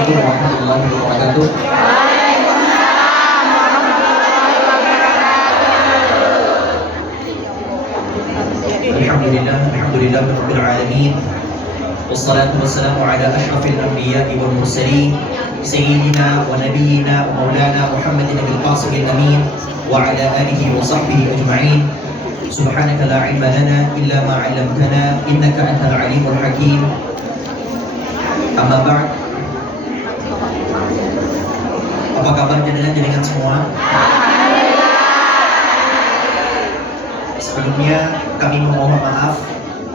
Assalamualaikum warahmatullahi wabarakatuh. Waalaikumsalam warahmatullahi wabarakatuh. Alhamdulillah rabbil alamin. Wassalatu wassalamu ala asyrafil anbiya'i wal mursalin sayyidina wa nabiyyina wa maulana Muhammadin nabil qasimil amin wa ala alihi wa sahbihi ajma'in. Subhanaka la ilma lana illa ma 'allamtana innaka antal alimul hakim. Amma ba'd. Apa kabar jenengan semua? Sebelumnya kami memohon maaf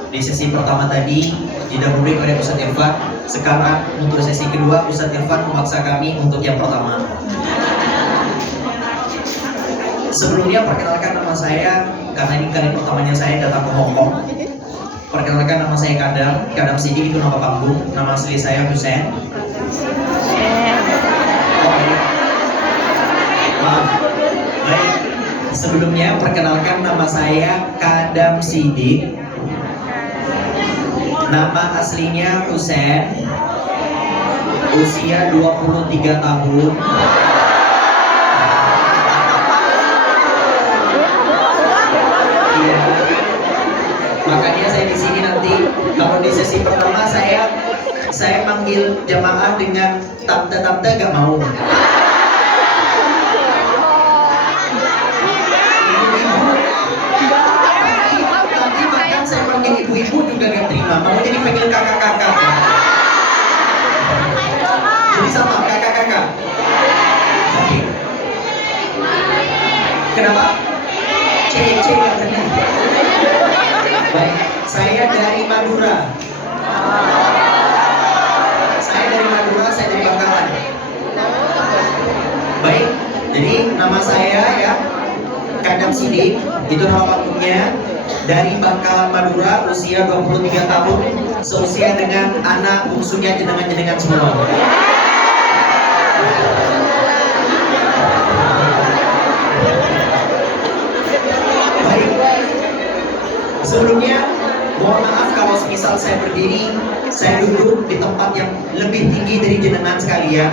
di sesi pertama tadi didahului oleh Ustadz Irfan. Sekarang untuk sesi kedua Ustadz Irfan memaksa kami untuk yang pertama. Sebelumnya perkenalkan nama saya, karena ini kali pertamanya saya datang ke Hong Kong. Perkenalkan nama saya Kadam Sidik, itu nama panggung. Nama asli saya Hussein. Baik, sebelumnya perkenalkan nama saya Kadam Sidik. Nama aslinya Hussein. Usia 23 tahun. Iya. Makanya saya di sini nanti kalau di sesi pertama saya manggil jamaah dengan tante-tante gak mau. Ibu-ibu juga gak terima, mau jadi panggil kakak-kakak. Jadi sama kakak-kakak. Kenapa? C katanya. Baik, saya dari Madura. Saya dari Bangkalan. Baik, jadi nama saya ya Kadam Sidik, itu nama panggungnya. Dari Bangkalan Madura, usia 23 tahun, seusia dengan anak bungsunya jenengan semua. Baik. Sebelumnya, mohon maaf kalau semisal saya berdiri, saya duduk di tempat yang lebih tinggi dari jenengan sekalian.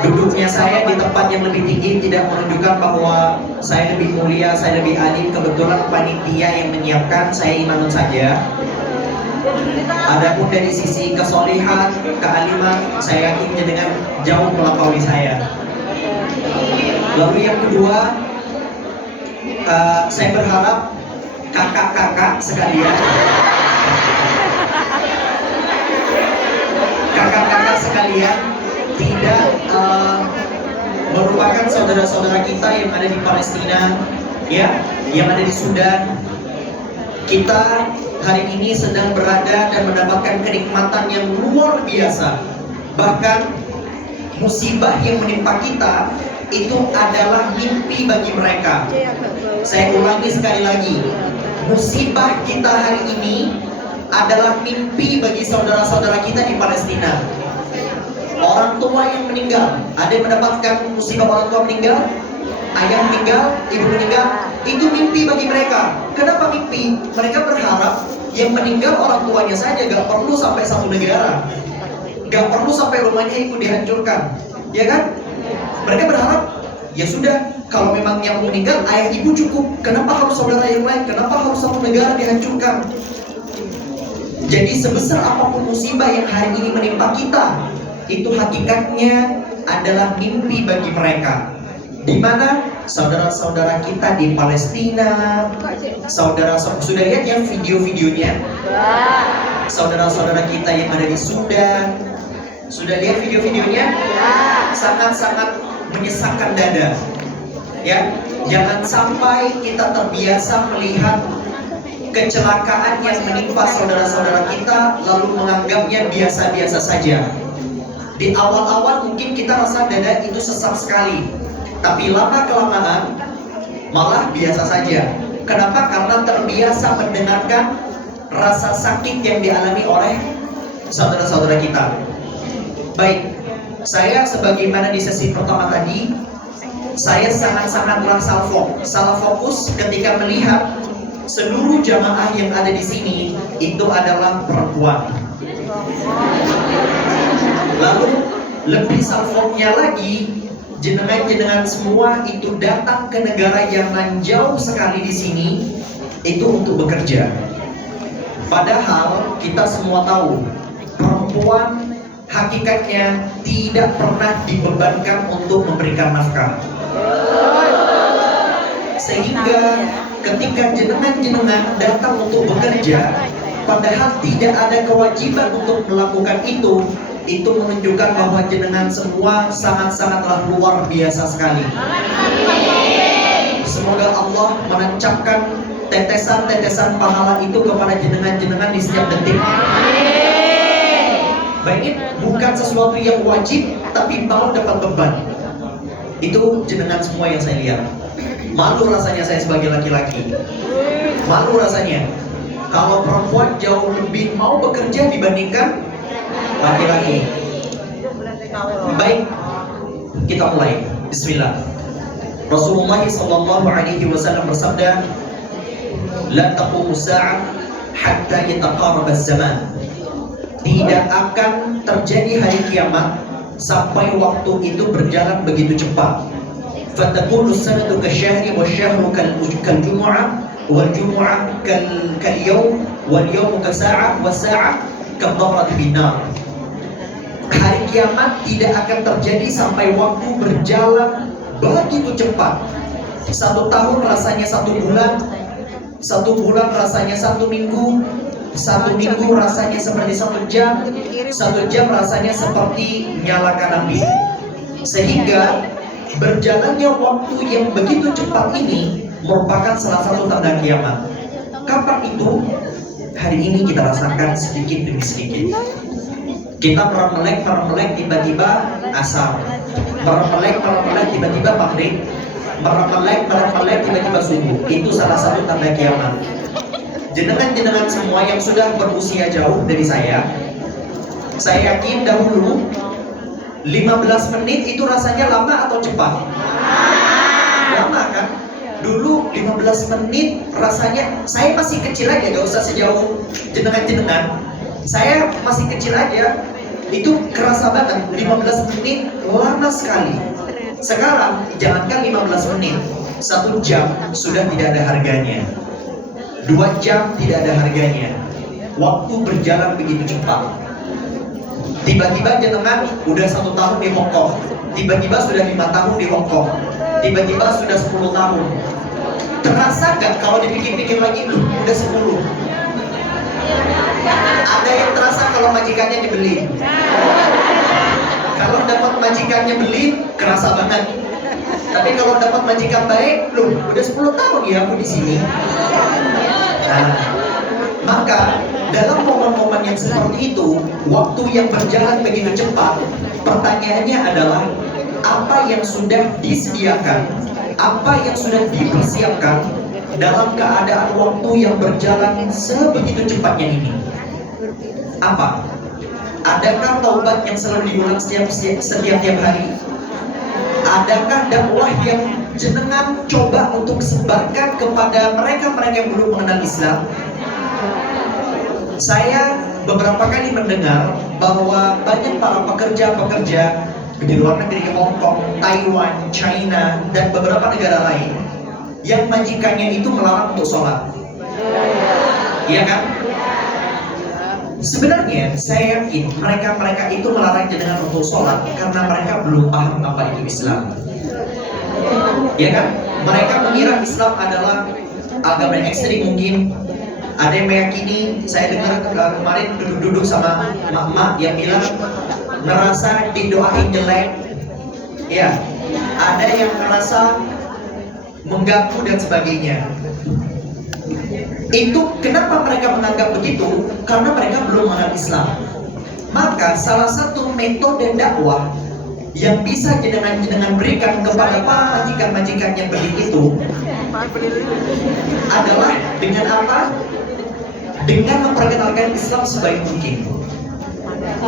Duduknya saya di tempat yang lebih tinggi tidak menunjukkan bahwa saya lebih mulia, saya lebih alim. Kebetulan panitia yang menyiapkan, saya imanun saja. Adapun dari sisi kesolehan, kealiman, saya yakin dengan jauh melampaui saya. Lalu yang kedua, saya berharap kakak-kakak sekalian, tidak merupakan saudara-saudara kita yang ada di Palestina, ya, yang ada di Sudan. Kita hari ini sedang berada dan mendapatkan kenikmatan yang luar biasa. Bahkan musibah yang menimpa kita itu adalah mimpi bagi mereka. Saya ulangi sekali lagi, musibah kita hari ini adalah mimpi bagi saudara-saudara kita di Palestina. Orang tua yang meninggal, ada yang mendapatkan musibah orang tua meninggal, ayah meninggal, ibu meninggal, itu mimpi bagi mereka. Kenapa mimpi? Mereka berharap yang meninggal orang tuanya saja, gak perlu sampai satu negara, gak perlu sampai rumahnya ikut dihancurkan, ya kan? Mereka berharap, ya sudah, kalau memang yang meninggal ayah ibu cukup, kenapa harus saudara yang lain? Kenapa harus satu negara dihancurkan? Jadi sebesar apapun musibah yang hari ini menimpa kita, itu hakikatnya adalah mimpi bagi mereka. Di mana saudara-saudara kita di Palestina, sudah lihat yang video-videonya? Saudara-saudara kita yang ada di Sudan, sudah lihat video-videonya? Sangat-sangat menyesakkan dada. Ya, jangan sampai kita terbiasa melihat kecelakaan yang menimpa saudara-saudara kita lalu menganggapnya biasa-biasa saja. Di awal-awal mungkin kita rasa dada itu sesak sekali, tapi lama-kelamaan malah biasa saja. Kenapa? Karena terbiasa mendengarkan rasa sakit yang dialami oleh saudara-saudara kita. Baik, saya sebagaimana di sesi pertama tadi, saya sangat-sangatlah salah fokus ketika melihat seluruh jamaah yang ada di sini itu adalah perempuan. Lalu lebih salfoknya lagi, jenengan-jenengan semua itu datang ke negara yang jauh sekali di sini itu untuk bekerja. Padahal kita semua tahu perempuan hakikatnya tidak pernah dibebankan untuk memberikan nafkah. Sehingga ketika jenengan-jenengan datang untuk bekerja, padahal tidak ada kewajiban untuk melakukan itu menunjukkan bahwa jenengan semua sangat-sangatlah luar biasa sekali. Semoga Allah menancapkan tetesan-tetesan pahala itu kepada jenengan-jenengan di setiap detik. Baik, bukan sesuatu yang wajib, tapi mau dapat beban. Itu jenengan semua yang saya lihat. Malu rasanya saya sebagai laki-laki. Malu rasanya kalau perempuan jauh lebih mau bekerja dibandingkan laki-laki. Baik, kita mulai. Bismillah. Rasulullah sallallahu alaihi wasallam bersabda, "La taqumu sa'ah hatta yataqarrab az-zaman." Tidak akan terjadi hari kiamat sampai waktu itu berjalan begitu cepat. Fatakunu sanatu kasyahri wasyahru kaljumu'ah waljumu'ah kalyawm walyawmu kasa'ah wasa'ah kadharat binar. Hari kiamat tidak akan terjadi sampai waktu berjalan begitu cepat. 1 tahun rasanya 1 bulan, 1 bulan rasanya 1 minggu, 1 minggu rasanya seperti 1 jam, 1 jam rasanya seperti nyalakan api. Sehingga berjalannya waktu yang begitu cepat ini merupakan salah satu tanda kiamat. Kapan itu? Hari ini kita rasakan sedikit demi sedikit. Kita meremelek tiba-tiba asar, meremelek tiba-tiba maghrib, meremelek tiba-tiba subuh. Itu salah satu tanda kiamat. Jenengan-jenengan semua yang sudah berusia jauh dari saya yakin dahulu 15 menit itu rasanya lama atau cepat? Lama kan? Dulu 15 menit rasanya, saya masih kecil aja, gak usah sejauh jenengan-jenengan. Saya masih kecil aja, itu kerasa banget 15 menit lama sekali. Sekarang jangankan 15 menit, 1 jam sudah tidak ada harganya, 2 jam tidak ada harganya. Waktu berjalan begitu cepat. Tiba-tiba jenengan udah 1 tahun di Hong Kong, tiba-tiba sudah 5 tahun di Hong Kong, tiba-tiba sudah 10 tahun. Terasa gak kalau dipikir-pikir lagi, udah 10? Ada yang terasa kalau majikannya dibeli. Kalau dapat majikannya beli, kerasa banget. Tapi kalau dapat majikan baik, udah 10 tahun ya aku di sini. Nah, maka dalam momen-momen yang seperti itu, waktu yang berjalan begitu cepat, pertanyaannya adalah apa yang sudah disediakan, apa yang sudah dipersiapkan dalam keadaan waktu yang berjalan sebegitu cepatnya ini? Apa? Adakah taubat yang selalu diulang setiap hari? Adakah dakwah yang jenengan coba untuk sebarkan kepada mereka-mereka yang belum mengenal Islam? Saya beberapa kali mendengar bahwa banyak para pekerja-pekerja di luar negeri, Hong Kong, Taiwan, China, dan beberapa negara lain yang majikannya itu melarang untuk sholat. Iya kan? Sebenarnya saya yakin mereka itu melarang jenengan untuk sholat karena mereka belum paham apa itu Islam. Ya kan? Mereka mengira Islam adalah agama yang ekstrim mungkin. Ada yang meyakini, saya dengar kemarin duduk-duduk sama mak-mak yang bilang ngerasa didoain jelek. Ya, ada yang ngerasa mengganggu dan sebagainya. Itu kenapa mereka menganggap begitu? Karena mereka belum mengenal Islam. Maka salah satu metode dakwah yang bisa jenengan berikan kepada para majikan-majikan yang begitu adalah dengan apa? Dengan memperkenalkan Islam sebaik mungkin.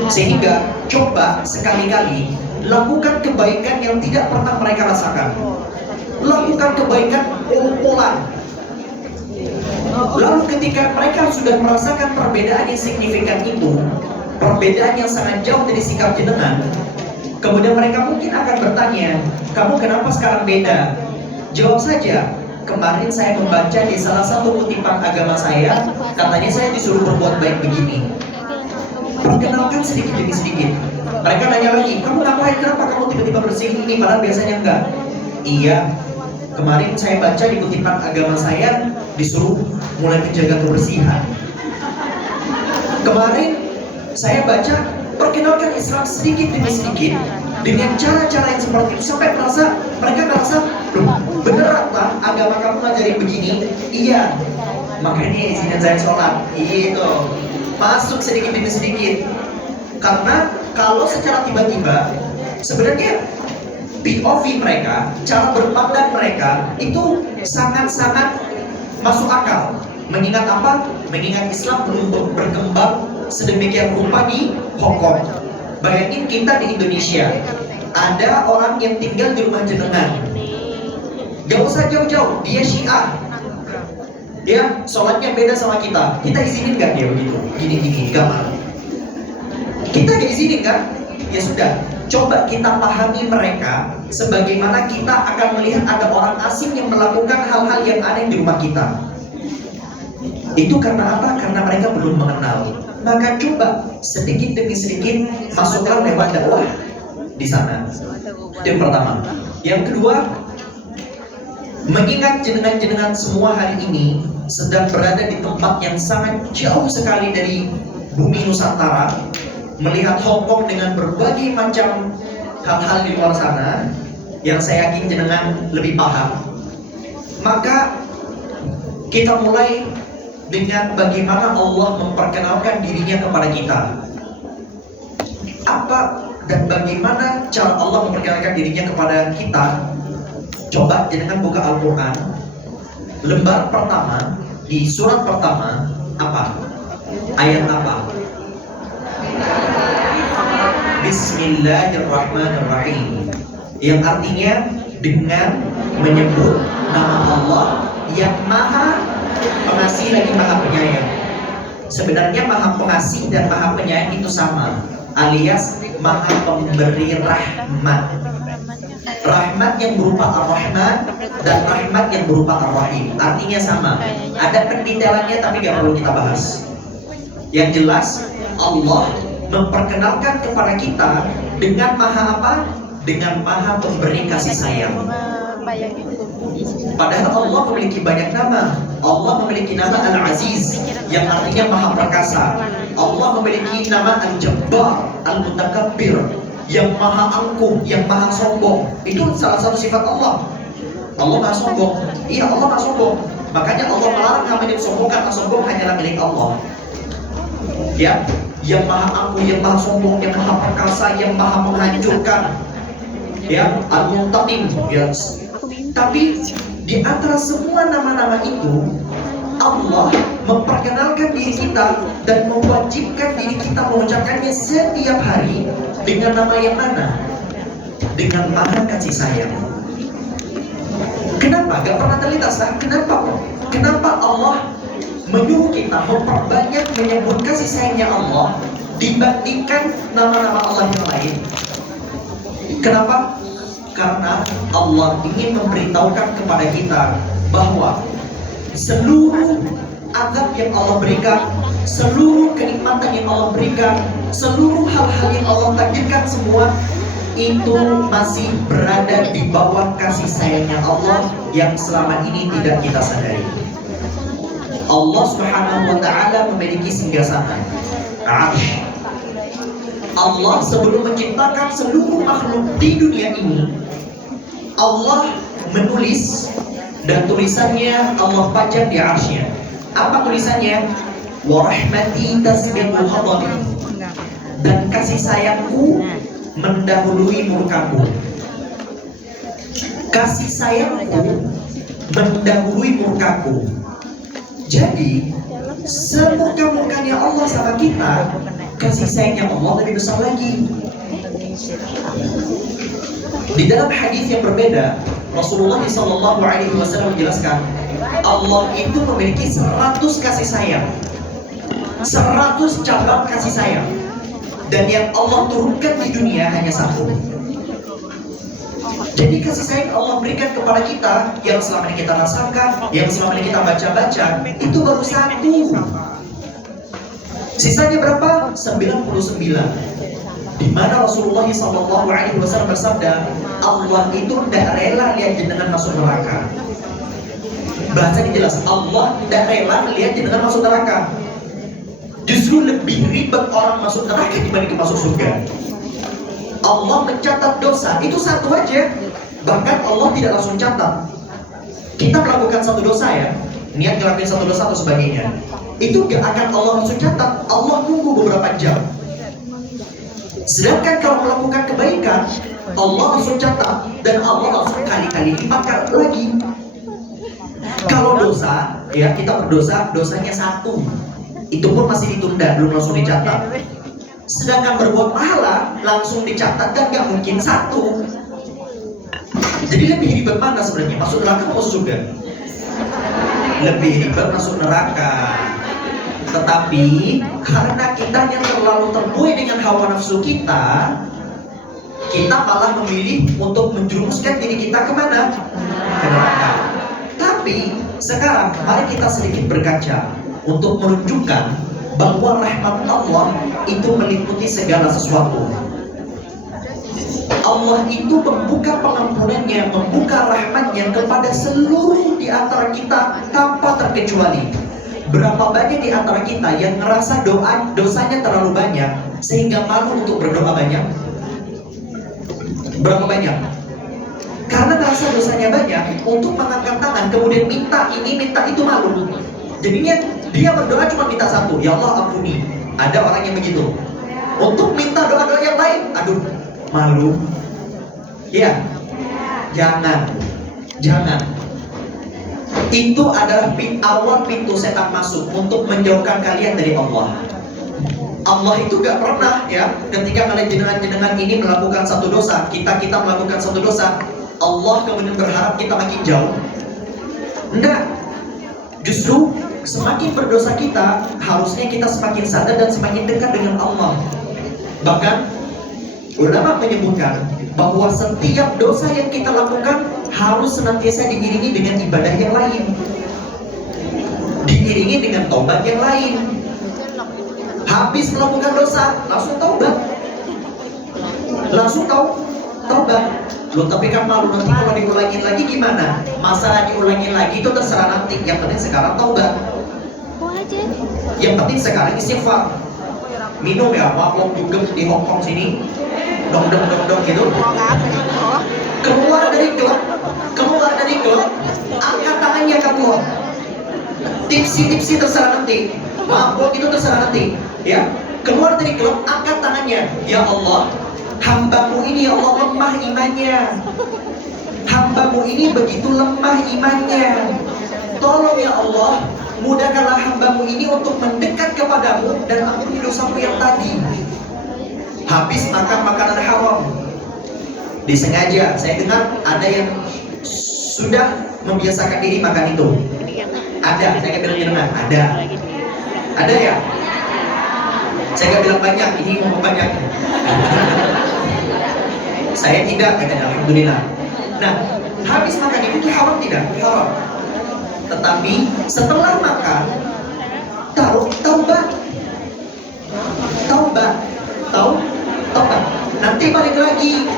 Sehingga coba sekali-kali lakukan kebaikan yang tidak pernah mereka rasakan. Lakukan kebaikan pol-polan. Lalu ketika mereka sudah merasakan perbedaan yang signifikan itu, perbedaan yang sangat jauh dari sikap jenengan, kemudian mereka mungkin akan bertanya, kamu kenapa sekarang beda? Jawab saja, kemarin saya membaca di salah satu kutipan agama saya, katanya saya disuruh berbuat baik begini. Perkenalkan sedikit demi sedikit. Mereka nanya lagi, kamu ngapain? Kenapa kamu tiba-tiba bersihin ini padahal biasanya enggak? Iya, kemarin saya baca di kutipan agama saya disuruh mulai menjaga kebersihan. Kemarin saya baca perkenalkan Islam sedikit demi sedikit dengan cara-cara yang seperti itu sampai mereka merasa, beneran Pak agama kamu ngajarin begini? Iya, makanya izinin saya sholat. Itu masuk sedikit demi sedikit. Karena kalau secara tiba-tiba sebenarnya POV mereka, cara berpandang mereka itu sangat-sangat masuk akal. Mengingat apa? Mengingat Islam belum berkembang sedemikian rupa di Hong Kong. Bayangin kita di Indonesia, ada orang yang tinggal di rumah jenengan. Gak usah jauh-jauh, dia Syiah. Dia sholatnya beda sama kita. Kita izinin gak dia begitu? Gini-gini, gak mau. Kita gak izinin kan? Ya sudah, coba kita pahami mereka sebagaimana kita akan melihat ada orang asing yang melakukan hal-hal yang aneh di rumah kita. Itu karena apa? Karena mereka belum mengenal. Maka coba sedikit demi sedikit masukkan lewat dakwah di sana. Itu yang pertama. Yang kedua, mengingat jenengan-jenengan semua hari ini sedang berada di tempat yang sangat jauh sekali dari bumi Nusantara, melihat Hong Kong dengan berbagai macam hal-hal di luar sana yang saya yakin jenengan lebih paham. Maka kita mulai dengan bagaimana Allah memperkenalkan dirinya kepada kita. Apa dan bagaimana cara Allah memperkenalkan dirinya kepada kita? Coba jenengan buka Al-Quran lembar pertama, di surat pertama apa? Ayat apa? Bismillahirrahmanirrahim, yang artinya dengan menyebut nama Allah yang maha pengasih lagi maha penyayang. Sebenarnya maha pengasih dan maha penyayang itu sama, alias maha pemberi rahmat. Rahmat yang berupa Ar-Rahman dan rahmat yang berupa Ar-Rahim, artinya sama. Ada pendetailannya tapi gak perlu kita bahas. Yang jelas Allah memperkenalkan kepada kita dengan maha apa? Dengan maha pemberi kasih sayang. Padahal Allah memiliki banyak nama. Allah memiliki nama Al-Aziz yang artinya maha perkasa. Allah memiliki nama Al-Jabbar, Al-Mutakabbir, yang maha angkuh, yang maha sombong. Itu salah satu sifat Allah. Allah maha sombong. Iya, Allah maha sombong. Makanya Allah melarang kami sombong karena sombong hanyalah milik Allah. Ya, yang maha angkuh, yang maha sombong, yang maha perkasa, yang maha menghancurkan. Ya, Al-Muntaqim. Ya. Tapi di antara semua nama-nama itu, Allah memperkenalkan diri kita dan mewajibkan diri kita mengucapkannya setiap hari dengan nama yang mana? Dengan maha kasih sayang. Kenapa? Gak pernah terlintas lah. Kenapa Allah menyuruh kita memperbanyak menyebut kasih sayangnya Allah dibandingkan nama-nama Allah yang lain? Kenapa? Karena Allah ingin memberitahukan kepada kita bahwa seluruh azab yang Allah berikan, seluruh kenikmatan yang Allah berikan, seluruh hal-hal yang Allah takdirkan semua itu masih berada di bawah kasih sayangnya Allah yang selama ini tidak kita sadari. Allah Subhanahu wa ta'ala memiliki singgasana, Arsy. Allah sebelum menciptakan seluruh makhluk di dunia ini, Allah menulis dan tulisannya Allah pajang di arsy-Nya. Apa tulisannya? Wa rahmati tasbiqu ghadabi. Dan kasih sayangku mendahului murkaku. Kasih sayangku mendahului murkaku. Jadi semurka-murkanya Allah sama kita, kasih sayangnya Allah lebih besar lagi. Di dalam hadis yang berbeda, Rasulullah SAW menjelaskan, Allah itu memiliki 100 kasih sayang, 100 cabang kasih sayang. Dan yang Allah turunkan di dunia hanya satu. Jadi kasih sayang Allah berikan kepada kita yang selama ini kita rasakan, yang selama ini kita baca-baca, itu baru satu. Sisanya berapa? 99. Di mana Rasulullah SAW bersabda, Allah itu tidak rela lihat jenengan masuk neraka. Bahasanya jelas, Allah tidak rela melihat jenengan masuk neraka. Justru lebih ribet orang masuk neraka dibanding masuk surga. Allah mencatat dosa itu satu aja. Bahkan Allah tidak langsung catat. Kita melakukan satu dosa ya, niat ngelakuin satu dosa atau sebagainya, itu gak akan Allah langsung catat. Allah nunggu beberapa jam. Sedangkan kalau melakukan kebaikan, Allah langsung catat dan Allah langsung kali-kali lipat lagi. Kalau dosa, ya kita berdosa, dosanya satu, itu pun masih ditunda, belum langsung dicatat. Sedangkan berbuat pahala langsung dicatat dan gak mungkin satu. Jadi lebih ribet mana sebenarnya? Masuk neraka atau masuk surga? Lebih ribet masuk neraka. Tetapi karena kita yang terlalu terbuai dengan hawa nafsu kita malah memilih untuk menjerumuskan diri kita kemana? Ke neraka. Tapi sekarang mari kita sedikit berkaca untuk menunjukkan bahwa rahmat Allah itu meliputi segala sesuatu. Allah itu membuka pengampunannya, membuka rahmatnya kepada seluruh di antara kita tanpa terkecuali. Berapa banyak di antara kita yang ngerasa dosanya terlalu banyak sehingga malu untuk berdoa banyak? Berapa banyak? Karena ngerasa dosanya banyak, untuk mengangkat tangan kemudian minta ini minta itu malu. Jadinya dia berdoa cuma minta satu, ya Allah ampuni. Ada orang yang begitu. Untuk minta doa-doa yang lain, aduh, malu. Ya, jangan. Itu adalah awal pintu setan masuk untuk menjauhkan kalian dari Allah. Allah itu gak pernah ya, ketika kalian jenengan ini melakukan satu dosa, kita melakukan satu dosa, Allah kemudian berharap kita makin jauh. Enggak. Justru semakin berdosa kita, harusnya kita semakin sadar dan semakin dekat dengan Allah. Bahkan ulama menyebutkan bahwa setiap dosa yang kita lakukan harus senantiasa diiringi dengan ibadah yang lain, diiringi dengan taubat yang lain. Habis melakukan dosa langsung taubat, taubat. Loh tapi kan malu, nanti kalau diulangin lagi gimana? Masalah diulangin lagi itu terserah nanti. Yang penting sekarang taubat. Yang penting sekarang istighfar. Minum ya, mabok juga di Hongkong sini, dong gitu. Keluar dari klub, angkat tangannya keluar. Tipsi terserah nanti. Mabok itu terserah nanti. Ya, keluar dari klub, angkat tangannya. Ya Allah, hambamu ini ya Allah lemah imannya. Hambamu ini begitu lemah imannya. Tolong ya Allah, mudahkanlah hambamu ini untuk mendekat kepadamu dan ampuni dosamu yang tadi. Habis makan makanan haram, disengaja. Saya dengar ada yang sudah membiasakan diri makan itu. Ada, saya bilang jenengan, ada ya. Saya nggak bilang banyak, ini ngomong banyak. Saya tidak, katanya alhamdulillah. Nah, habis makan itu haram tidak? Haram. Tetapi setelah makan, taubat. Nanti balik lagi.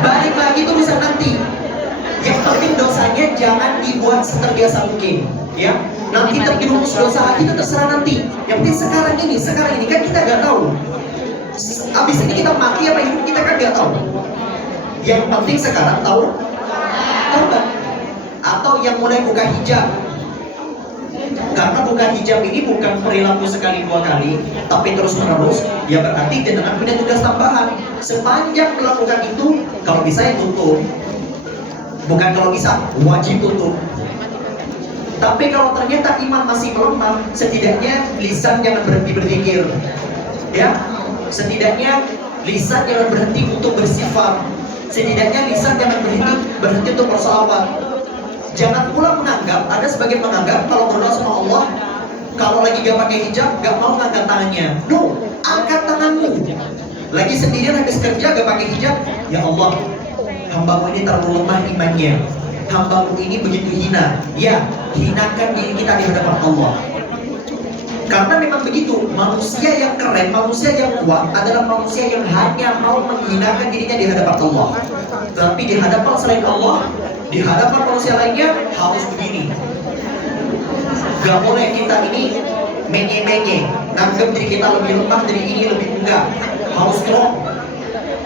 Balik lagi itu bisa nanti. Yang penting dosanya jangan dibuat seterbiasa mungkin, ya. Nanti terjerumus dosa lagi itu terserah nanti. Yang penting sekarang ini kan kita nggak tahu. Abis ini kita mati apa hidup kita kan nggak tahu. Yang penting sekarang taubat. Atau yang mulai buka hijab. Karena buka hijab ini bukan perilaku sekali dua kali, tapi terus menerus. Ya berarti jenengan punya tugas tambahan. Sepanjang melakukan itu, kalau bisa ya tutup. Bukan kalau bisa, wajib tutup. Tapi kalau ternyata iman masih melemah, setidaknya lisan jangan berhenti berzikir. Ya, setidaknya lisan jangan berhenti untuk bersifat. Setidaknya lisan jangan berhenti untuk bersolawat. Jangan pula menganggap, ada sebagian menganggap kalau berdoa sama Allah Kalau lagi gak pakai hijab, gak mau angkat tangannya. No, angkat tanganmu. Lagi sendirian habis kerja gak pakai hijab, ya Allah, hambamu ini terlalu lemah imannya. Hambamu ini begitu hina. Ya, hinakan diri kita di hadapan Allah. Karena memang begitu, manusia yang keren, manusia yang kuat adalah manusia yang hanya mau menghinakan dirinya di hadapan Allah. Tapi di hadapan selain Allah, di hadapan manusia lainnya harus begini. Gak boleh kita ini menye-menye, nganggap diri kita lebih lemah dari ini, lebih enggak. Harus strong,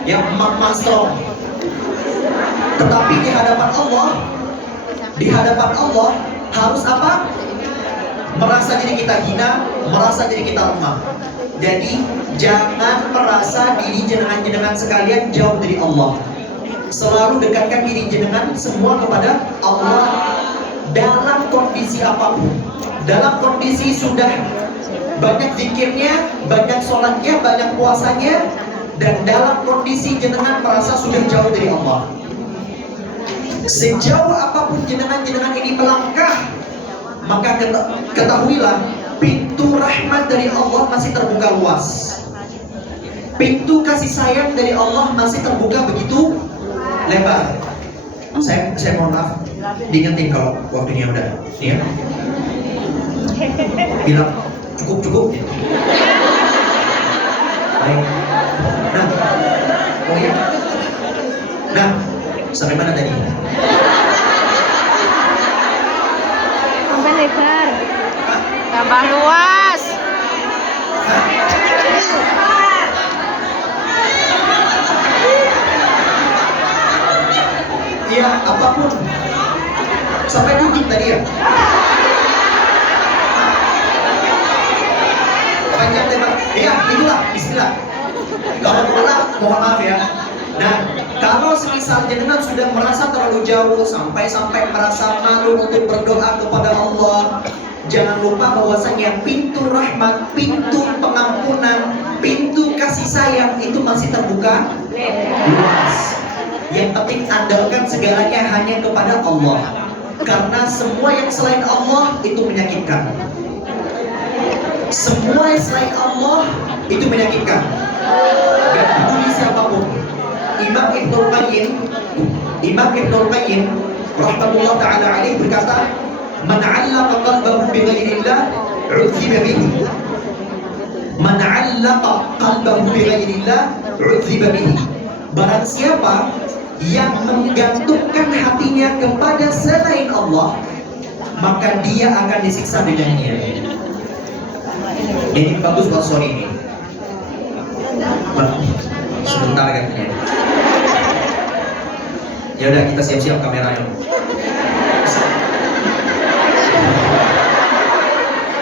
ya emak-emak strong. Tetapi di hadapan Allah harus apa? Merasa diri kita hina, merasa diri kita lemah. Jadi jangan merasa diri jenengan-jenengan sekalian jauh dari Allah. Selalu dekatkan diri jenengan semua kepada Allah dalam kondisi apapun. Dalam kondisi sudah banyak zikirnya, banyak sholatnya, banyak puasanya, dan dalam kondisi jenengan merasa sudah jauh dari Allah. Sejauh apapun jenengan-jenengan ini melangkah, maka ketahuilah pintu rahmat dari Allah masih terbuka luas. Pintu kasih sayang dari Allah masih terbuka begitu lebar. Saya mohon maaf, diingetin kalau waktunya udah, ya. Bilang cukup. Baik. Nah, oh ya. Nah, sampai mana tadi? Tambah lebar. Tambah luas. Iya, apapun. Sampai duduk tadi ya. Panjang lebar. Iya, itulah bismillah. Kalau kurang, mohon maaf ya. Nah, kalau semisal jenengan sudah merasa terlalu jauh sampai merasa malu untuk berdoa kepada Allah, jangan lupa bahwasanya pintu rahmat, pintu pengampunan, pintu kasih sayang itu masih terbuka luas. Yang penting andalkan segalanya hanya kepada Allah. Karena semua yang selain Allah itu menyakitkan. Semua yang selain Allah itu menyakitkan. Dan peduli siapapun. Imam Ibnul Qayyim rahmatullah ta'ala alaih berkata, man 'allaqa qalbahu bi ghairillah 'udhiba bihi. Man 'allaqa qalbahu bi ghairillah 'udhiba bihi. Barang siapa yang menggantungkan hatinya kepada selain Allah, maka dia akan disiksa dengannya. Ini bagus buat sore ini. Sebentar katanya. Ya udah, kita siap-siap kameranya.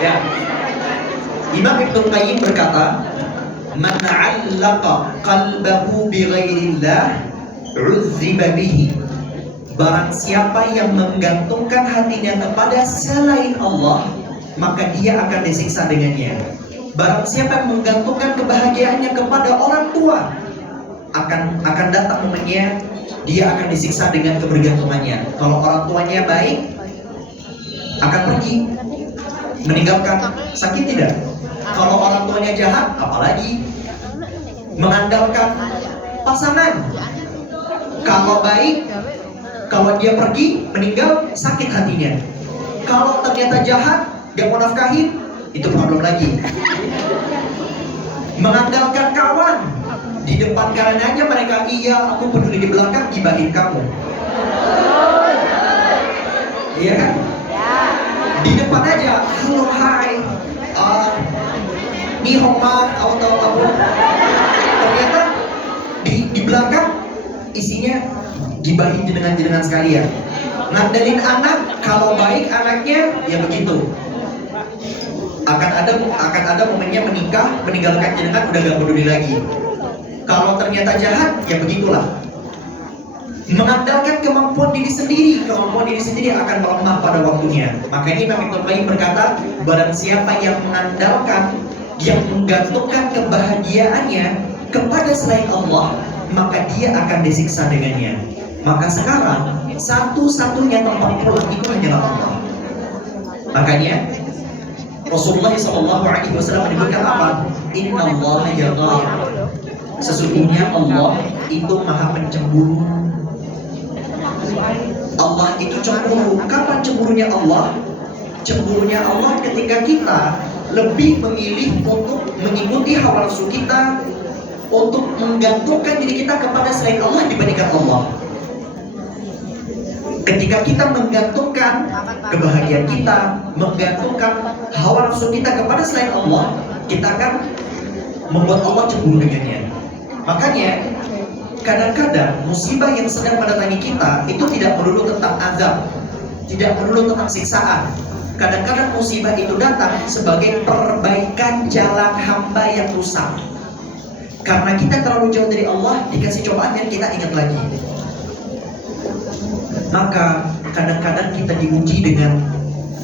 Ya. Imam Ibnul Qayyim berkata, man 'allaqa qalbahu bi ghairillah 'udhiba bihi. Barang siapa yang menggantungkan hatinya kepada selain Allah, maka dia akan disiksa dengannya. Barang siapa yang menggantungkan kebahagiaannya kepada orang tua, akan datang momennya dia akan disiksa dengan kebergantungannya. Kalau orang tuanya baik, akan pergi meninggalkan. Sakit tidak? Kalau orang tuanya jahat, apalagi mengandalkan pasangan. Kalau baik, kalau dia pergi meninggal, sakit hatinya. Kalau ternyata jahat, dia mau nafkahin, itu problem lagi. Mengandalkan kawan, di depan karenanya mereka iya, aku peduli, di belakang gibahin kamu. Iya kan? Di depan aja, halo hai, ni homa, tahu. Ternyata di belakang isinya gibahin jenengan sekalian. Ngandelin anak, kalau baik anaknya ya begitu. Akan ada momennya menikah, meninggalkan jenengan, udah gak peduli lagi. Kalau ternyata jahat, ya begitulah. Mengandalkan kemampuan diri sendiri akan melemah pada waktunya. Makanya Imam Ibnul Qayyim berkata, barang siapa yang mengandalkan, yang menggantungkan kebahagiaannya kepada selain Allah, maka dia akan disiksa dengannya. Maka sekarang satu-satunya tempat pulang itu hanyalah Allah. Makanya Rasulullah SAW menyebutkan apa? Inna Allah yaghar. Sesungguhnya Allah itu maha pencemburu. Allah itu cemburu. Kapan cemburunya Allah? Cemburunya Allah ketika kita lebih memilih untuk mengikuti hawa nafsu kita, untuk menggantungkan diri kita kepada selain Allah dibandingkan Allah. Ketika kita menggantungkan kebahagiaan kita, menggantungkan hawa nafsu kita kepada selain Allah, kita akan membuat Allah cemburu dengannya. Makanya kadang-kadang musibah yang sedang mendatangi kita itu tidak melulu tentang azab, tidak melulu tentang siksaan. Kadang-kadang musibah itu datang sebagai perbaikan jalan hamba yang rusak. Karena kita terlalu jauh dari Allah, dikasih cobaan yang kita ingat lagi. Maka kadang-kadang kita diuji dengan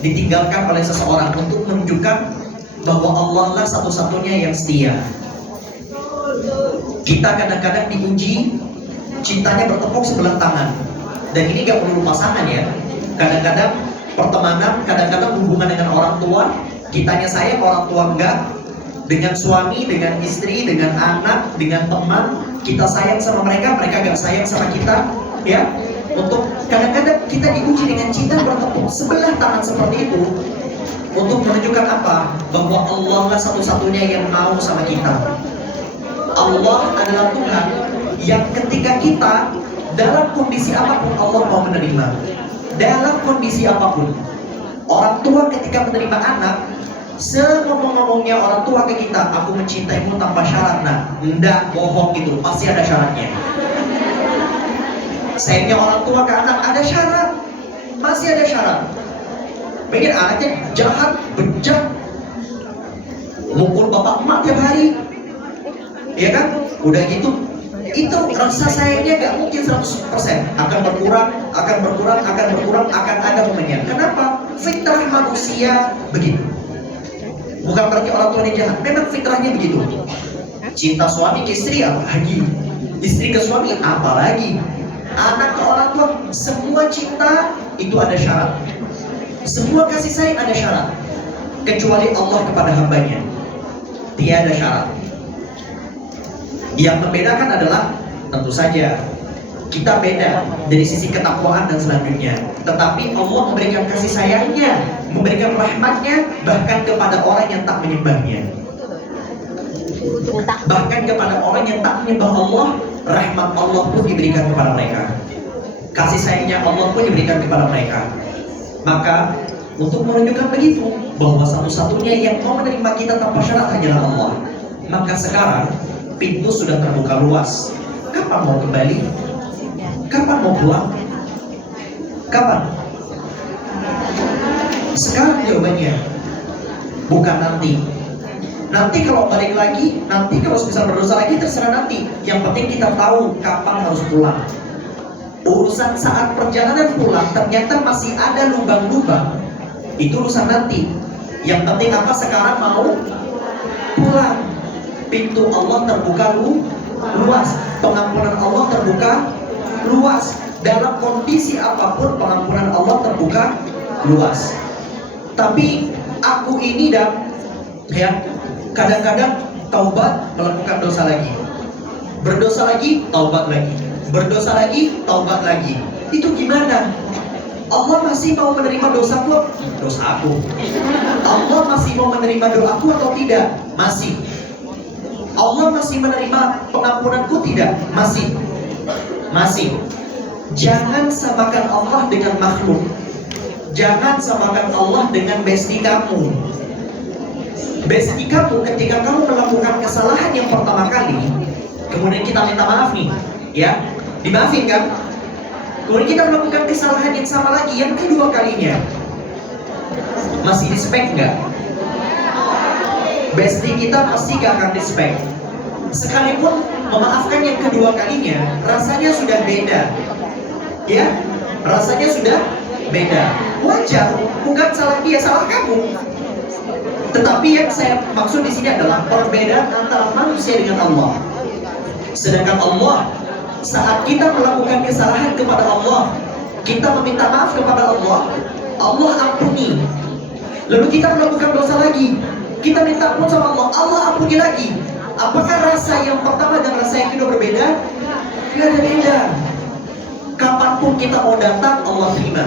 ditinggalkan oleh seseorang untuk menunjukkan bahwa Allah lah satu-satunya yang setia. Kita kadang-kadang diuji cintanya bertepuk sebelah tangan. Dan ini gak perlu pasangan ya. Kadang-kadang pertemanan, kadang-kadang hubungan dengan orang tua, kitanya sayang, orang tua enggak. Dengan suami, dengan istri, dengan anak, dengan teman, kita sayang sama mereka, mereka gak sayang sama kita, ya. Untuk kadang-kadang kita diuji dengan cinta bertepuk sebelah tangan seperti itu, untuk menunjukkan apa? Bahwa Allah lah satu-satunya yang mau sama kita. Allah adalah Tuhan yang ketika kita dalam kondisi apapun Allah mau menerima. Dalam kondisi apapun. Orang tua ketika menerima anak, ngomong-ngomongnya orang tua ke kita, aku mencintaimu tanpa syarat. Nah, enggak, bohong itu, pasti ada syaratnya. Sayangnya orang tua ke anak ada syarat, masih ada syarat. Pengen anaknya jahat, bejat, mukul bapak emak tiap hari, ya kan? Udah gitu, itu rasa sayangnya gak mungkin 100%. Akan berkurang, akan ada momennya. Kenapa? Fitrah manusia begitu. Bukan berarti orang tuanya jahat, memang fitrahnya begitu. Cinta suami ke istri apalagi, istri ke suami apalagi, anak ke orang tua, semua cinta itu ada syarat. Semua kasih sayang ada syarat. Kecuali Allah kepada hambanya, tiada syarat. Yang membedakan adalah tentu saja kita beda dari sisi ketakwaan dan selanjutnya. Tetapi Allah memberikan kasih sayangnya, memberikan rahmatnya bahkan kepada orang yang tak menyembahnya. Bahkan kepada orang yang tak menyembah Allah, rahmat Allah pun diberikan kepada mereka. Kasih sayangnya Allah pun diberikan kepada mereka. Maka untuk menunjukkan begitu bahwa satu-satunya yang mau menerima kita tanpa syarat hanyalah Allah. Maka sekarang pintu sudah terbuka luas. Kapan mau kembali? Kapan mau pulang? Kapan? Sekarang jawabannya, bukan nanti. Nanti kalau balik lagi, nanti kalau bisa berdosa lagi terserah nanti. Yang penting kita tahu kapan harus pulang. Urusan saat perjalanan pulang ternyata masih ada lubang-lubang, itu urusan nanti. Yang penting apa? Sekarang mau pulang. Pintu Allah terbuka luas, pengampunan Allah terbuka luas. Dalam kondisi apapun pengampunan Allah terbuka luas. Tapi aku ini ya kadang-kadang taubat melakukan dosa lagi, berdosa lagi, taubat lagi, berdosa lagi, taubat lagi. Itu gimana? Allah masih mau menerima dosaku? Dosaku. Allah masih mau menerima doaku atau tidak? Masih. Allah masih menerima pengampunanku tidak? Masih. Masih. Jangan samakan Allah dengan makhluk. Jangan samakan Allah dengan bestie kamu. Bestie kamu ketika kamu melakukan kesalahan yang pertama kali, kemudian kita minta maaf nih, ya, dimaafin kan? Kemudian kita melakukan kesalahan yang sama lagi yang kedua kalinya, masih respect nggak? Bestie kita pasti gak akan respect. Sekalipun memaafkan yang kedua kalinya, rasanya sudah beda. Ya, rasanya sudah beda. Wajar, bukan salah dia, salah kamu. Tetapi yang saya maksud di sini adalah perbedaan antara manusia dengan Allah. Sedangkan Allah, saat kita melakukan kesalahan kepada Allah, kita meminta maaf kepada Allah, Allah ampuni. Lalu kita melakukan dosa lagi, kita minta ampun sama Allah, Allah ampuni lagi. Apakah rasa yang pertama dan rasa yang kedua berbeda? Tidak ada beda. Kapanpun kita mau datang, Allah terima.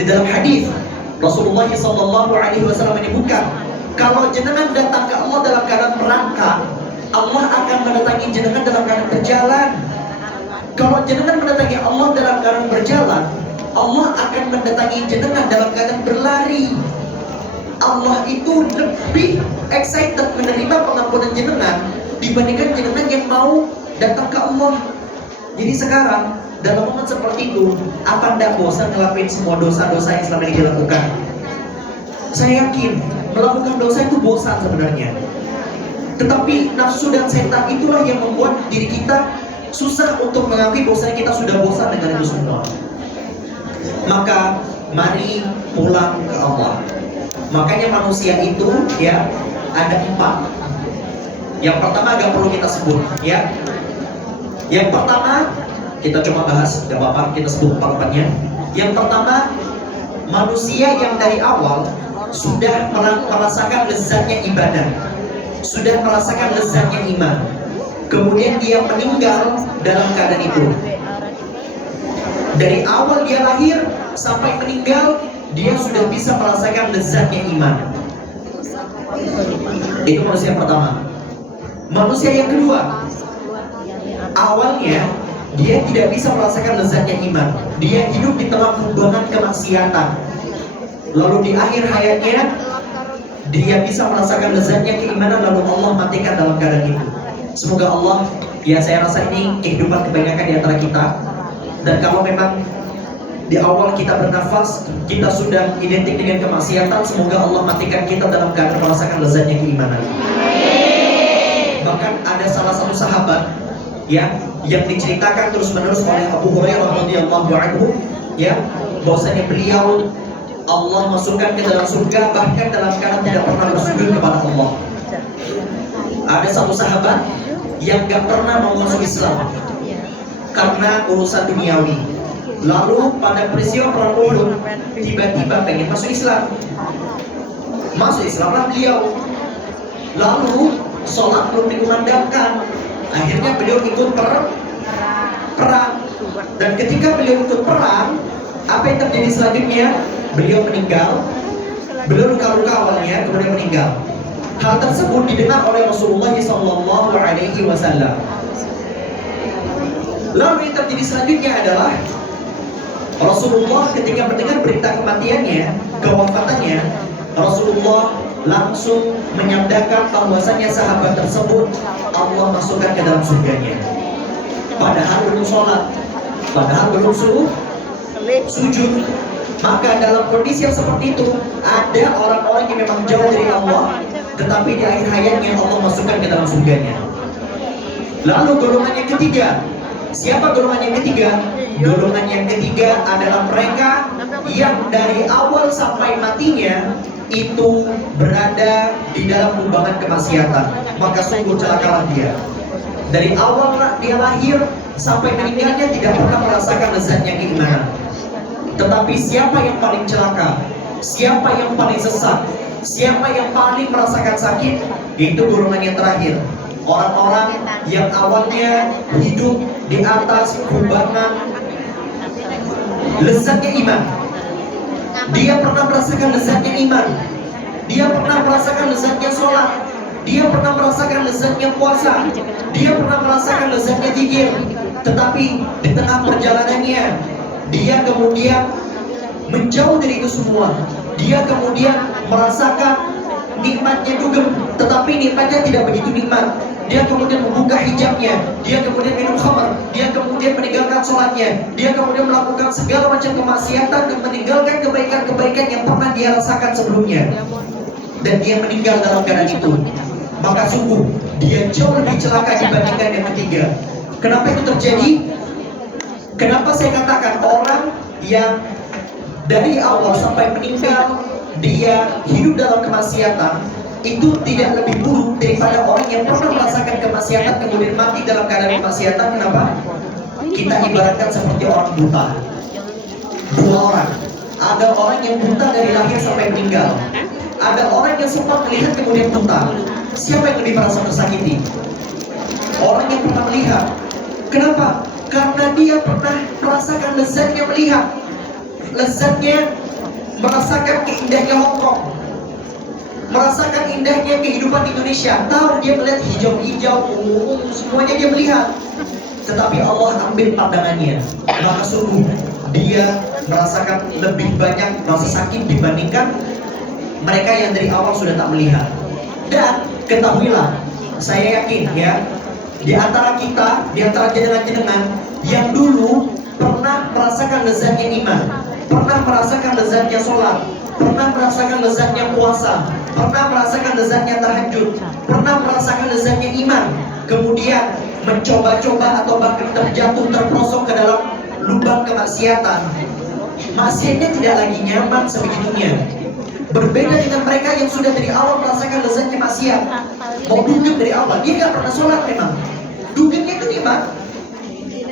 Di dalam hadis Rasulullah SAW menyebutkan, kalau jenengan datang ke Allah dalam keadaan merangkak, Allah akan mendatangi jenengan dalam keadaan berjalan. Kalau jenengan mendatangi Allah dalam keadaan berjalan, Allah akan mendatangi jenengan dalam keadaan berlari. Allah itu lebih excited menerima pengampunan jenengan dibandingkan jenengan yang mau datang ke Allah. Jadi sekarang dalam momen seperti itu, apa Anda bosan ngelakuin semua dosa-dosa yang selama ini dilakukan? Saya yakin melakukan dosa itu bosan sebenarnya. Tetapi nafsu dan setan itulah yang membuat diri kita susah untuk mengakui bahwasanya kita sudah bosan dengan itu semua. Maka mari pulang ke Allah. Makanya manusia itu ya ada 4. Yang pertama agak perlu kita sebut ya. Yang pertama kita coba bahas, gak apa-apa kita sebut 4-4-nya. Yang pertama, manusia yang dari awal sudah merasakan lezatnya ibadah, sudah merasakan lezatnya iman, kemudian dia meninggal dalam keadaan itu. Dari awal dia lahir sampai meninggal, dia sudah bisa merasakan lezatnya iman. Itu manusia yang pertama. Manusia yang kedua, awalnya dia tidak bisa merasakan lezatnya iman. Dia hidup di tengah kubangan kemaksiatan. Lalu di akhir hayatnya dia bisa merasakan lezatnya keimanan, lalu Allah matikan dalam keadaan itu. Semoga Allah, ya saya rasa ini kehidupan kebanyakan di antara kita. Dan kalau memang di awal kita bernafas, kita sudah identik dengan kemaksiatan, semoga Allah matikan kita dalam keadaan merasakan lezatnya keimanan. Bahkan ada salah satu sahabat ya yang diceritakan terus-menerus oleh Abu Hurairah radhiyallahu anhu ya, bahwasanya beliau Allah masukkan ke dalam surga bahkan dalam keadaan tidak pernah bersujud kepada Allah. Ada satu sahabat yang gak pernah mau masuk Islam karena urusan duniawi. Lalu pada peristiwa perang Uhud tiba-tiba pengen masuk Islam. Masuk Islamlah beliau. Lalu sholat belum dikumandangkan. Akhirnya beliau ikut perang. Dan ketika beliau ikut perang, apa yang terjadi selanjutnya? Beliau meninggal. Beliau luka-luka awalnya, kemudian meninggal. Hal tersebut didengar oleh Rasulullah SAW. Lalu yang terjadi selanjutnya adalah Rasulullah ketika mendengar berita kematiannya, kewafatannya, Rasulullah langsung menyabdakan bahwasanya sahabat tersebut Allah masukkan ke dalam surganya. Padahal belum sholat, padahal belum sujud. Maka dalam kondisi yang seperti itu, ada orang-orang yang memang jauh dari Allah, tetapi di akhir hayatnya Allah masukkan ke dalam surganya. Lalu golongan yang ketiga, siapa golongan yang ketiga? Golongan yang ketiga adalah mereka yang dari awal sampai matinya itu berada di dalam kubangan kemaksiatan. Maka sungguh celakalah dia. Dari awal dia lahir sampai meninggalnya tidak pernah merasakan lezatnya keimanan. Tetapi siapa yang paling celaka? Siapa yang paling sesat? Siapa yang paling merasakan sakit? Itu golongan yang terakhir. Orang-orang yang awalnya hidup di atas kubangan lezatnya iman. Dia pernah merasakan lezatnya iman. Dia pernah merasakan lezatnya sholat. Dia pernah merasakan lezatnya puasa. Dia pernah merasakan lezatnya zikir. Tetapi di tengah perjalanannya, dia kemudian menjauh dari itu semua. Dia kemudian merasakan nikmatnya juga, tetapi nikmatnya tidak begitu nikmat. Dia kemudian membuka hijabnya, dia kemudian minum khamar, dia kemudian meninggalkan sholatnya, dia kemudian melakukan segala macam kemaksiatan dan meninggalkan kebaikan-kebaikan yang pernah dia rasakan sebelumnya. Dan dia meninggal dalam keadaan itu. Maka sungguh dia jauh lebih celaka dibandingkan yang ketiga. Kenapa itu terjadi? Kenapa saya katakan orang yang dari awal sampai meninggal dia hidup dalam kemaksiatan itu tidak lebih buruk daripada orang yang pernah merasakan kemaksiatan kemudian mati dalam keadaan kemaksiatan? Kenapa? Kita ibaratkan seperti orang buta. Dua orang. Ada orang yang buta dari lahir sampai meninggal. ada orang yang sempat melihat kemudian buta. Siapa yang lebih merasa tersakiti? Orang yang pernah melihat. Kenapa? Karena dia pernah merasakan lezatnya melihat, lezatnya merasakan keindahnya Hongkong, merasakan indahnya kehidupan Indonesia. Tahu dia melihat hijau-hijau, ungu-ungu, semuanya dia melihat. Tetapi Allah ambil pandangannya, maka sungguh dia merasakan lebih banyak rasa sakit dibandingkan mereka yang dari awal sudah tak melihat. Dan ketahuilah, saya yakin ya, di antara kita, di antara jenengan-jenengan yang dulu pernah merasakan lezatnya iman, pernah merasakan lezatnya sholat, pernah merasakan lezatnya puasa, pernah merasakan lezatnya tahajud, pernah merasakan lezatnya iman, kemudian mencoba-coba atau bahkan terjatuh terperosok ke dalam lubang kemaksiatan. Maksiatnya tidak lagi nyaman sebegitunya. Berbeda dengan mereka yang sudah dari awal merasakan lezatnya maksiat. Mau duduk dari awal, dia gak pernah sholat memang. Duduknya itu nikmat.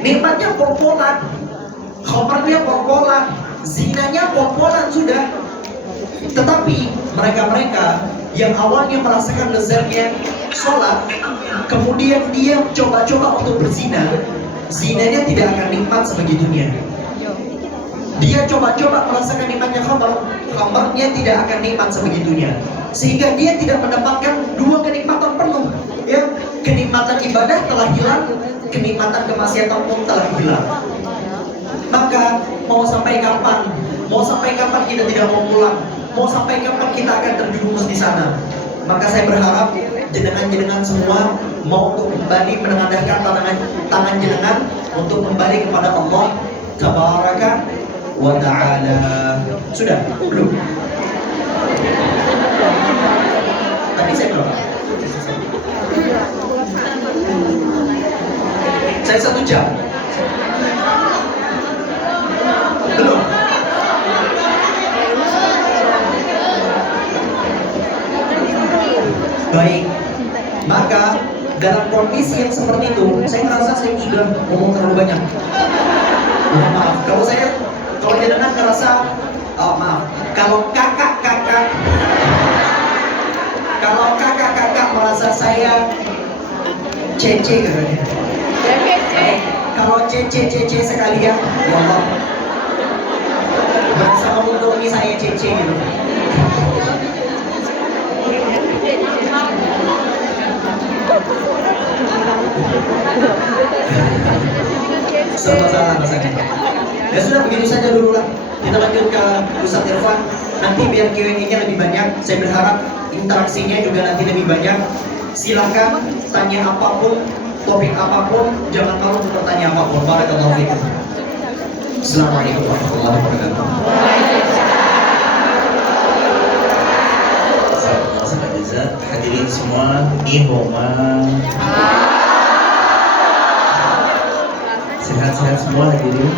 Nikmatnya pol-polan, khabarnya pol-polan, zinanya pol-polan sudah. Tetapi mereka-mereka yang awalnya merasakan lezatnya sholat, kemudian dia coba-coba untuk berzina, zinanya tidak akan nikmat sebegitunya. Dia coba-coba merasakan nikmatnya khabarnya tidak akan nikmat sebegitunya. Sehingga dia tidak mendapatkan dua kenikmatan penuh. Ya, kenikmatan ibadah telah hilang, kenikmatan kemaksiatan pun telah hilang. Maka mau sampai kapan? Mau sampai kapan kita tidak mau pulang? Mau sampai kapan kita akan terjerumus di sana? Maka saya berharap jenengan-jenengan semua mau untuk kembali menengadahkan tangan jenengan untuk kembali kepada Allah Tabaraka wa Ta'ala. Sudah? Belum? Tadi saya berapa? Saya 1 jam. Belum? Baik, maka dalam kondisi yang seperti itu, saya merasa saya gila ngomong terlalu banyak. Maaf, kalau jenengan ngerasa, maaf, kalau kakak-kakak merasa saya cece katanya. Kalau cece sekalian, ya Allah, merasa menguntungi saya cece gitu. Salah rasanya. Ya sudah, begitu saja dulu lah. Kita lanjut ke Ustadz Irfan. Nanti biar Q&A-nya lebih banyak. Saya berharap interaksinya juga nanti lebih banyak. Silahkan tanya apapun, topik apapun, jangan malu untuk bertanya apapun. Barakallahu fiikum. Assalamualaikum warahmatullahi wabarakatuh. Hadirin semua, ihoma. Sehat-sehat semua hadirin.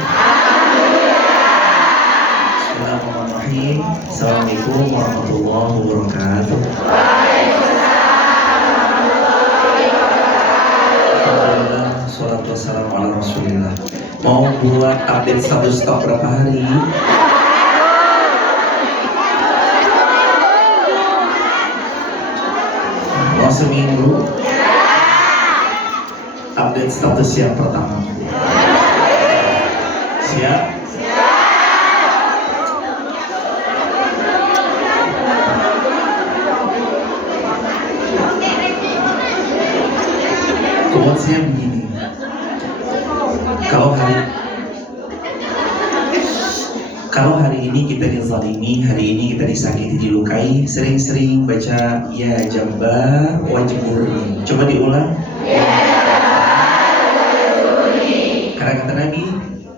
Bismillahirrahmanirrahim. Assalamualaikum warahmatullahi wabarakatuh. Alhamdulillah, sholatu wassalamu ala rasulillah. Mau buat update status stok berapa hari? Mau seminggu? Update status yang pertama. Siap? Quotesnya begini. Kalau hari ini kita dizalimi, hari ini kita disakiti, dilukai, sering-sering baca ya jambar wajibur. Coba diulang. Karena kata Nabi,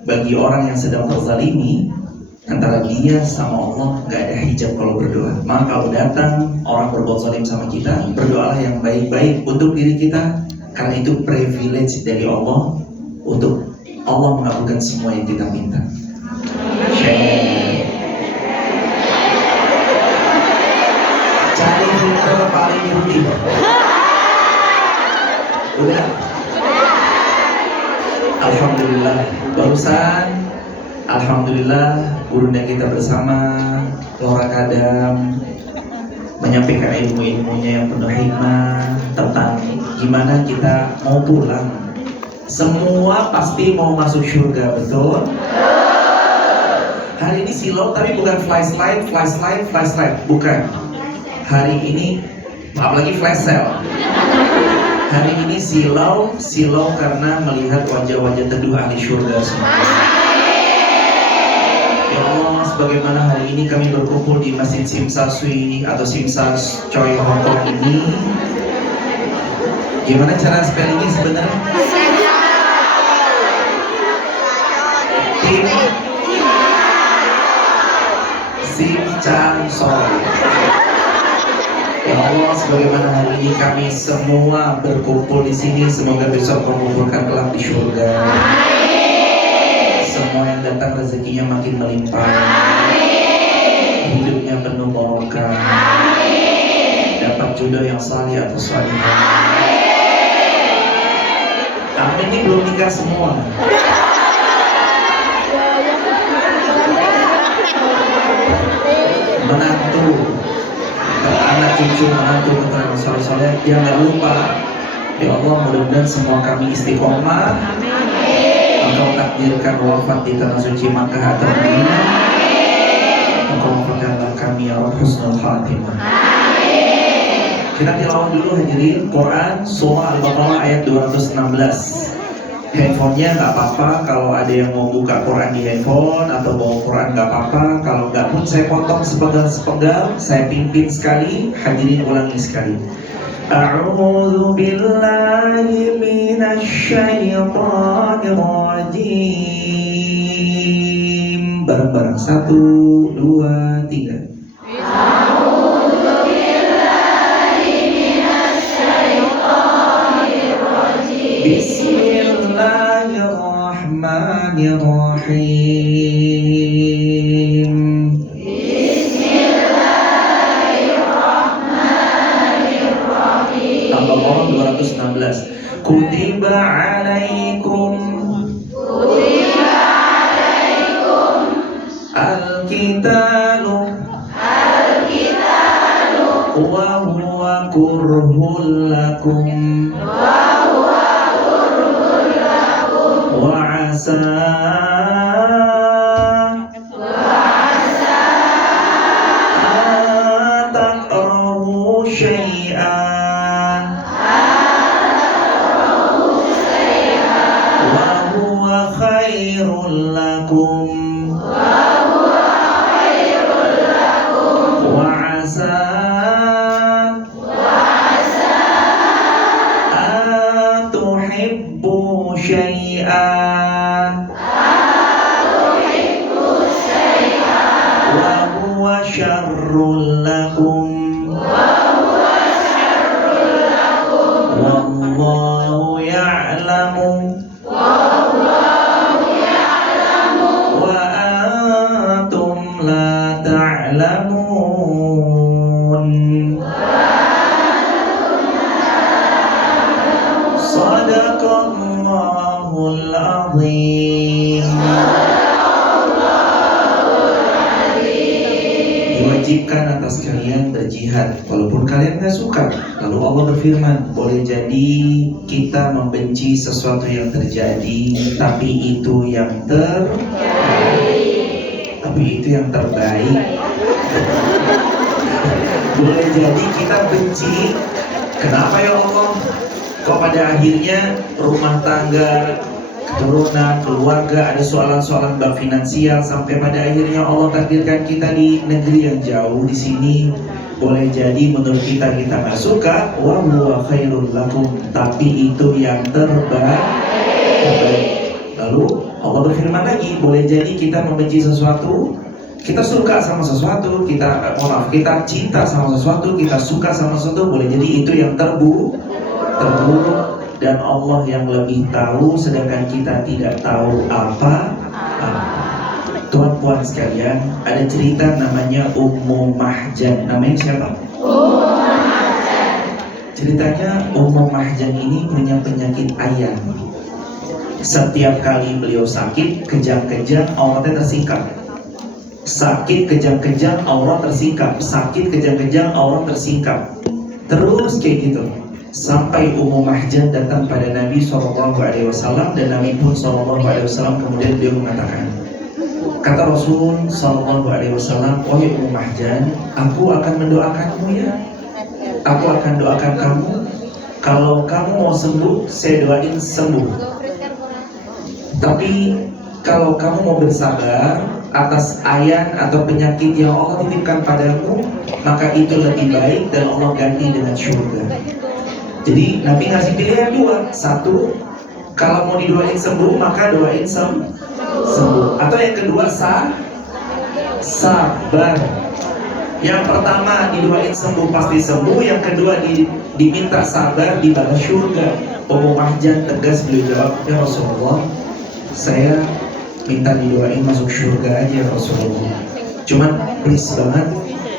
bagi orang yang sedang terzalimi, antara dia sama Allah gak ada hijab kalau berdoa. Maka kalau datang orang berbuat zalim sama kita, berdoalah yang baik-baik untuk diri kita, karena itu privilege dari Allah untuk Allah mengabulkan semua yang kita minta. Cari filter paling putih. Udah? Alhamdulillah. Barusan alhamdulillah gurunda kita bersama Lora Kadam menyampaikan ilmu-ilmunya yang penuh hikmah tentang gimana kita mau pulang. Semua pasti mau masuk surga, betul? Hari ini silau tapi bukan flashlight, bukan. Hari ini apalagi flash sale. Hari ini silau karena melihat wajah-wajah teduh ahli surga semua. Ya Allah, sebagaimana hari ini kami berkumpul di Masjid Simsasui atau Simsas Choi Hong Kong ini. Gimana cara spellingnya sebenarnya? Simsasui. Ya Allah, sebagaimana hari ini kami semua berkumpul di sini, semoga besok mengumpulkan kelak di surga. Semua yang datang rezekinya makin melimpah, hidupnya penuh barokah, dapat jodoh yang salih atau salihah. Amin. Ini belum nikah semua. Menantu, anak cucu menantu keturunan soleh-soleh, dia nggak lupa. Ya Allah, mudah-mudahan semua kami istiqomah. Engkau takdirkan wafat di tanah suci Makkah atau Madinah. Engkau wafatkanlah kami ya Rabb husnul khatimah. Kita tilawah dulu hadirin Quran surah Al-Baqarah ayat 216. Handphonenya nggak apa-apa, kalau ada yang mau buka Quran di handphone atau bawa Quran nggak apa-apa. Kalau nggak pun saya potong sepenggal-sepenggal, saya pimpin sekali, hadirin ulangi sekali. A'udzu billahi minasy syaithanir rajim. Bareng-bareng 1, 2, 3. Bismillahirrahmanirrahim. Bismillahirrahmanirrahim. Al-Baqarah 216. Kutiba alaikum al-qitalu wa huwa kurhul lakum wa asa an takrahu syai'an wa huwa khairul lakum wa asa an tuhibbu syai'an wa huwa syarrul lakum wallahu ya'lamu wa antum la ta'lamun. Sadaqallahul azim. Diwajibkan atas kalian berjihad walaupun kalian gak suka. Lalu Allah berfirman, boleh jadi kita membenci sesuatu yang terjadi, tapi itu yang terbaik. Boleh jadi kita benci. Kenapa ya Allah? Kok pada akhirnya rumah tangga, keturunan, keluarga, ada soalan-soalan bab finansial, sampai pada akhirnya Allah takdirkan kita di negeri yang jauh di sini. Boleh jadi menurut kita nggak suka, wa huwa khairul lakum, tapi itu yang terbaik. Lalu Allah berfirman lagi, boleh jadi kita membenci sesuatu, kita suka sama sesuatu, kita cinta sama sesuatu, kita suka sama sesuatu, boleh jadi itu yang terburuk, dan Allah yang lebih tahu, sedangkan kita tidak tahu apa. Tuan-puan sekalian, ada cerita namanya Ummu Mahjan. Namanya siapa? Ummu Mahjan. Ceritanya Ummu Mahjan ini punya penyakit ayan. Setiap kali beliau sakit, kejang-kejang auratnya tersingkap. sakit kejang-kejang aurat tersingkap, sakit kejang-kejang aurat tersingkap. Terus kayak gitu sampai Ummu Mahjan datang pada Nabi SAW, dan Nabi pun SAW kemudian beliau mengatakan, kata Rasul SAW, wahai Ummu Mahjan, aku akan mendoakanmu ya, aku akan doakan kamu. Kalau kamu mau sembuh, saya doain sembuh. Tapi kalau kamu mau bersabar atas ayan atau penyakit yang Allah titipkan padamu, maka itu lebih baik dan Allah ganti dengan surga. Jadi Nabi ngasih pilihan dua. Satu, kalau mau didoain sembuh, maka doain sembuh. Atau yang kedua, sabar. Yang pertama didoain sembuh pasti sembuh, yang kedua diminta sabar dibalas surga. Ummu Mahjan tegas beliau jawab, ya Rasulullah, saya minta didoain masuk surga aja Rasulullah. Cuman please banget,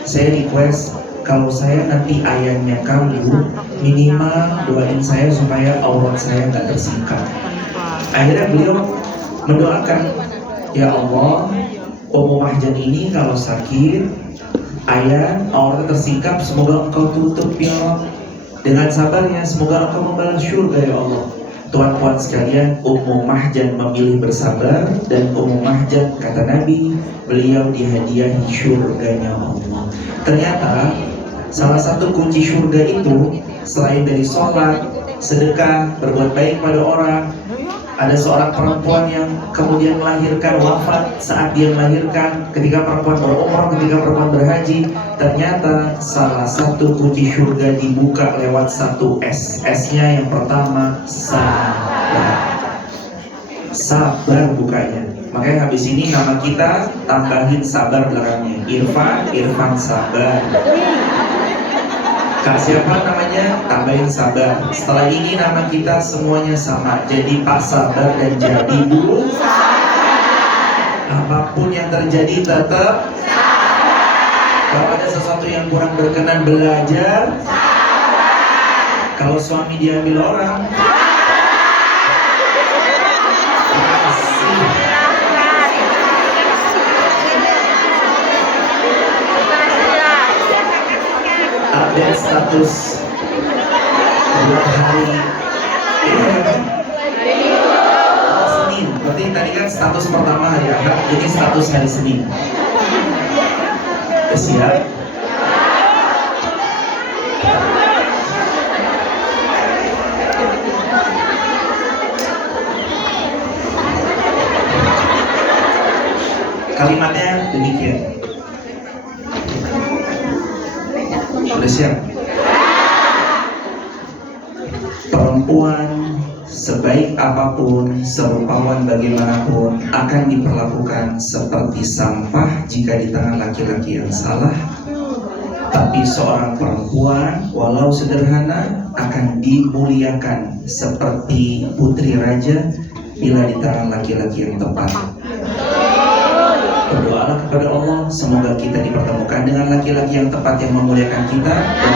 saya request kalau saya nanti ayahnya kamu, minimal doain saya supaya aurat saya nggak tersingkap. Akhirnya beliau mendoakan, ya Allah, Ummu Mahjan ini kalau sakit, ayah aurat tersingkap, semoga engkau tutup ya Allah. Dengan sabarnya, semoga engkau membalas surga ya Allah. Tuan-tuan sekalian, Ummu Mahjan memilih bersabar, dan Ummu Mahjan, kata Nabi, beliau dihadiahi surganya Allah. Ternyata salah satu kunci surga itu selain dari sholat, sedekah, berbuat baik pada orang. Ada seorang perempuan yang kemudian melahirkan, wafat saat dia melahirkan. Ketika perempuan berumrah, ketika perempuan berhaji, ternyata salah satu kunci surga dibuka lewat satu S. S-nya yang pertama, sabar. Sabar bukanya. Makanya habis ini nama kita tambahin sabar belakangnya. Irfan sabar. Kak siapa namanya? Tambahin sabar. Setelah ini nama kita semuanya sama. Jadi Pak Sabar dan jadi Bu Sabar. Apapun yang terjadi tetap sabar. Kalau ada sesuatu yang kurang berkenan, belajar sabar. Kalau suami diambil orang, update status hari Senin. Berarti tadi kan status pertama hari Ahad, ini status hari Senin. Siap? Kalimatnya demikian. Sudah siap? Perempuan sebaik apapun, serupawan bagaimanapun, akan diperlakukan seperti sampah jika di tangan laki-laki yang salah. Tapi seorang perempuan walau sederhana akan dimuliakan seperti putri raja bila di tangan laki-laki yang tepat. Berdoalah kepada Allah, semoga kita dipertemukan dengan laki-laki yang tepat yang memuliakan kita, dan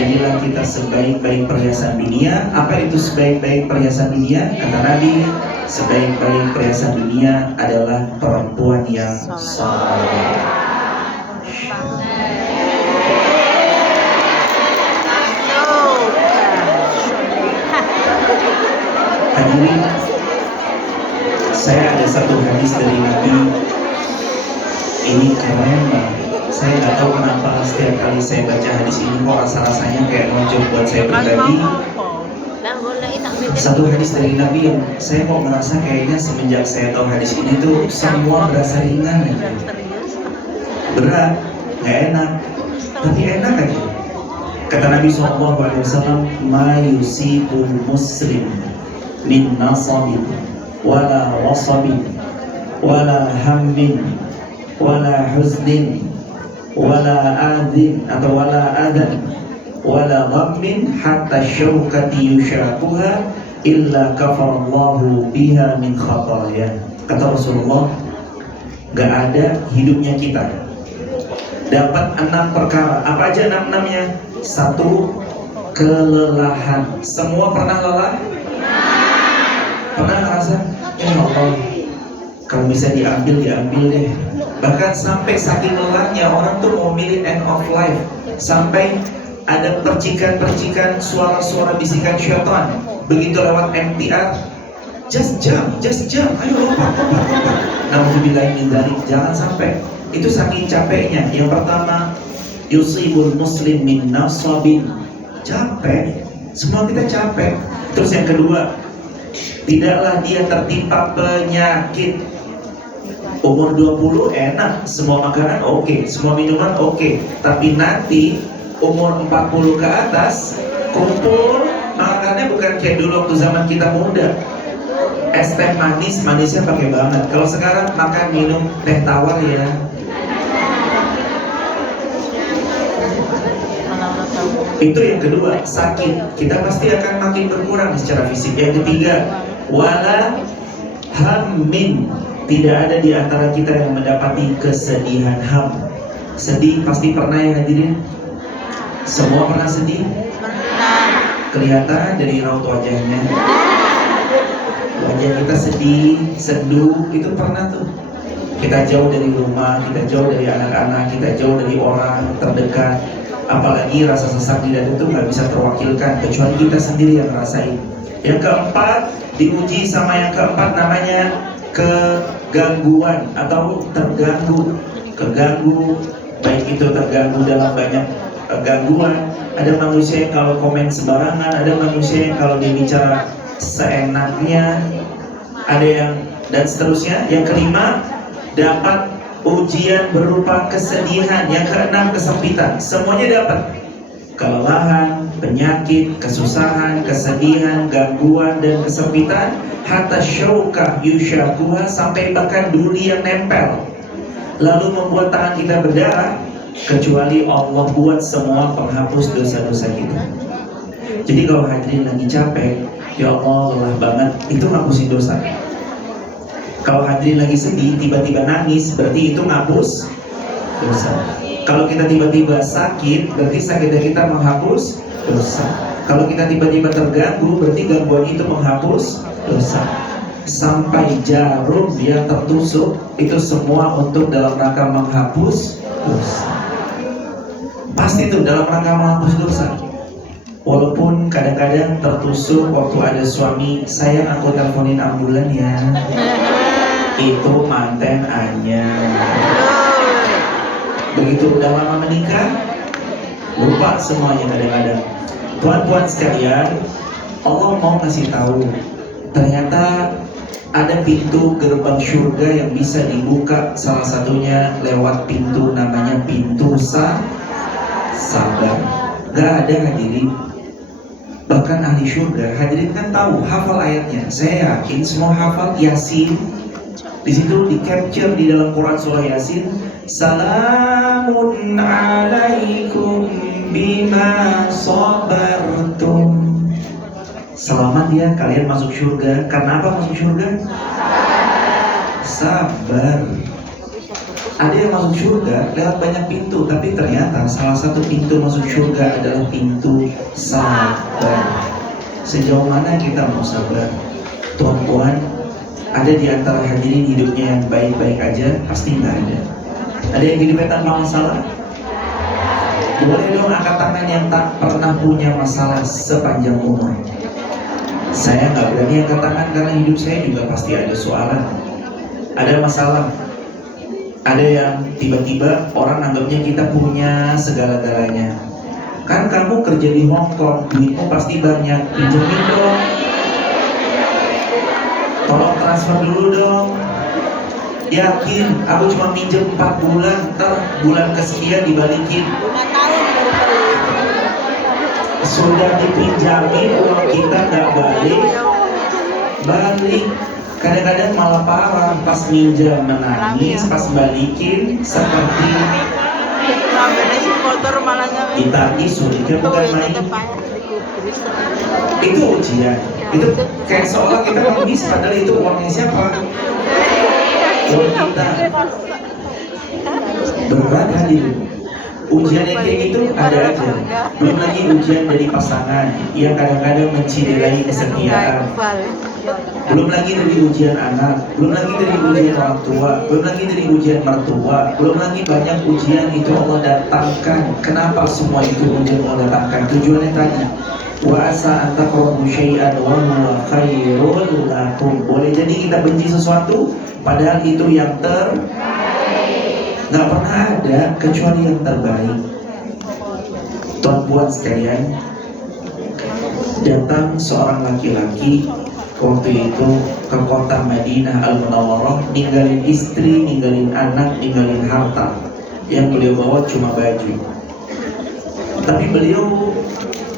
jadilah kita sebaik-baik perhiasan dunia. Apa itu sebaik-baik perhiasan dunia? Kata Nabi, sebaik-baik perhiasan dunia adalah perempuan yang saleh. Hadirin, saya ada satu hadis dari Nabi. Ini keren banget. Saya nggak tahu kenapa setiap kali saya baca hadis ini kok rasa-rasanya kayak nonjok buat saya pribadi. Satu hadis dari Nabi yang saya kok merasa kayaknya semenjak saya tahu hadis ini tuh semua berasa ringan aja. Berat, nggak enak, tapi enak aja. Kata Nabi SAW, "Ma yusibul muslim min nasabin wala wasabin wala hammin wala huznin wala adhin atau wala adan wala ghammin hatta syaukati yushakuha illa kafarallahu biha min khataya." Kata Rasulullah, gak ada hidupnya kita dapat 6 perkara. Apa aja 6-6-nya? 1, kelelahan. Semua pernah lelah? Pernah ngerasa, ya Allah, Kalau bisa diambil, diambil deh. Bahkan sampai saking lelahnya orang tuh mau milih end of life. Sampai ada percikan-percikan suara-suara bisikan syaitan. Begitu lewat MTR, just jump, ayo lompat. Nauzubillahi min dzalik, jangan sampai. Itu saking capeknya. Yang pertama, yusibul muslim min nasabin. Capek. Semua kita capek. Terus yang kedua, tidaklah dia tertimpa penyakit. Umur 20 enak, semua makanan oke, semua minuman oke. Tapi nanti umur 40 ke atas, kumpul makannya bukan kayak dulu waktu zaman kita muda. Es teh manis, manisnya pakai banget. Kalau sekarang makan minum teh tawar ya. Itu yang kedua, sakit. Kita pasti akan makin berkurang secara fisik. Yang ketiga, wala hammin. Tidak ada di antara kita yang mendapati kesedihan. Ham, sedih pasti pernah ya hadirin. Semua pernah sedih? Kelihatan dari raut wajahnya. Wajah kita sedih, seduh, itu pernah tuh. Kita jauh dari rumah, kita jauh dari anak-anak, kita jauh dari orang terdekat. Apalagi rasa sesak di dada itu nggak bisa terwakilkan kecuali kita sendiri yang ngerasain. Yang keempat, diuji sama yang keempat namanya kegangguan atau terganggu. Keganggu, baik itu terganggu dalam banyak gangguan. Ada manusia yang kalau komen sembarangan, ada manusia yang kalau dia bicara seenaknya, ada yang dan seterusnya. Yang kelima, dapat ujian berupa kesedihan. Yang keenam, kesempitan. Semuanya dapat. Kelelahan, penyakit, kesusahan, kesedihan, gangguan, dan kesempitan. Hatta syaukah yushakuha, sampai bahkan duri yang nempel lalu membuat tangan kita berdarah. Kecuali Allah buat semua penghapus dosa-dosa kita. Jadi kalau hadirin lagi capek, ya Allah lelah banget, itu ngapusin dosa. Kalau hadirin lagi sedih, tiba-tiba nangis, berarti itu ngapus dosa. Kalau kita tiba-tiba sakit, berarti sakitnya kita menghapus dosa. Kalau kita tiba-tiba terganggu, berarti gangguan itu menghapus dosa. Sampai jarum yang tertusuk, itu semua untuk dalam rangka menghapus dosa. Pasti itu dalam rangka menghapus dosa. Walaupun kadang-kadang tertusuk waktu ada suami, sayang aku teleponin ambulan ya. Itu manten Anya. Begitu udah lama menikah, lupa semuanya kadang-kadang. Tuan-tuan sekalian, Allah mau kasih tahu, ternyata ada pintu gerbang surga yang bisa dibuka, salah satunya lewat pintu namanya pintu sabar. Gak ada hadirin. Bahkan ahli surga, hadirin kan tahu, hafal ayatnya. Saya yakin semua hafal Yasin. Di situ di capture di dalam Quran surah Yasin, salamun alaikum bima sabartum. Selamat ya kalian masuk surga. Karena apa masuk surga? Sabar. Ada yang masuk surga lewat banyak pintu, tapi ternyata salah satu pintu masuk surga adalah pintu sabar. Sejauh mana kita mau sabar? Tuan-tuan, ada di antara hadirin hidupnya yang baik-baik aja? Pasti nggak ada. Ada yang hidupnya tanpa masalah? Boleh dong angkat tangan yang tak pernah punya masalah sepanjang umur. Saya nggak berani angkat tangan karena hidup saya juga pasti ada soalan, ada masalah. Ada yang tiba-tiba orang anggapnya kita punya segala-galanya. Kan kamu kerja di Hong Kong, duitmu pasti banyak, pinjemin dong. Tolong transfer dulu dong. Yakin, aku cuma minjem 4 bulan, ntar bulan kesekian dibalikin. 5 tahun baru balik. Sudah dipinjamin uang kita nggak balik. Kadang-kadang malah parah, pas minjam menangis, pas balikin seperti ditagih sulitnya bukan main. Itu ujian, itu kayak seolah kita nangis padahal itu uangnya siapa? Uang kita. Berat hadir. Ujian yang kayak gitu ada aja. Belum lagi ujian dari pasangan yang kadang-kadang menciderai kesetiaan. Belum lagi dari ujian anak, belum lagi dari ujian orang tua, belum lagi dari ujian mertua, belum lagi banyak ujian itu Allah datangkan. Kenapa semua itu ujian Allah datangkan? Tujuannya tadi, wa asa an takrahu syai'an wa huwa khairul lakum. Boleh jadi kita benci sesuatu padahal itu yang nggak pernah ada kecuali yang terbaik. Tuan-puan sekalian, datang seorang laki-laki waktu itu ke kota Madinah Al-Munawwarah, ninggalin istri, ninggalin anak, ninggalin harta. Yang beliau bawa cuma baju. Tapi beliau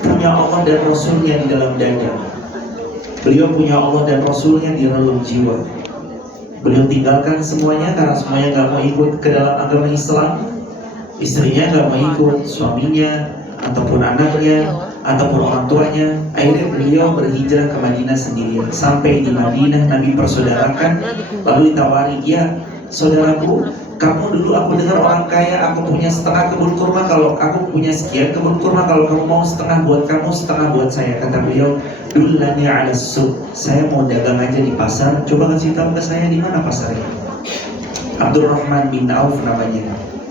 punya Allah dan Rasulnya di dalam dada. Beliau punya Allah dan Rasulnya di relung jiwa. Beliau tinggalkan semuanya karena semuanya gak mau ikut ke dalam agama Islam. Istrinya gak mau ikut, suaminya ataupun anaknya ataupun orang tuanya. Akhirnya beliau berhijrah ke Madinah sendirian. Sampai di Madinah Nabi persaudarakan, lalu ditawari, ya saudaraku, kamu dulu aku dengar orang kaya, aku punya setengah kebun kurma, kalau aku punya sekian kebun kurma, kalau kamu mau setengah buat kamu, setengah buat saya. Kata beliau, dulani ala suq, saya mau dagang aja di pasar, coba kasih tahu ke saya di mana pasarnya. Abdurrahman bin Auf namanya.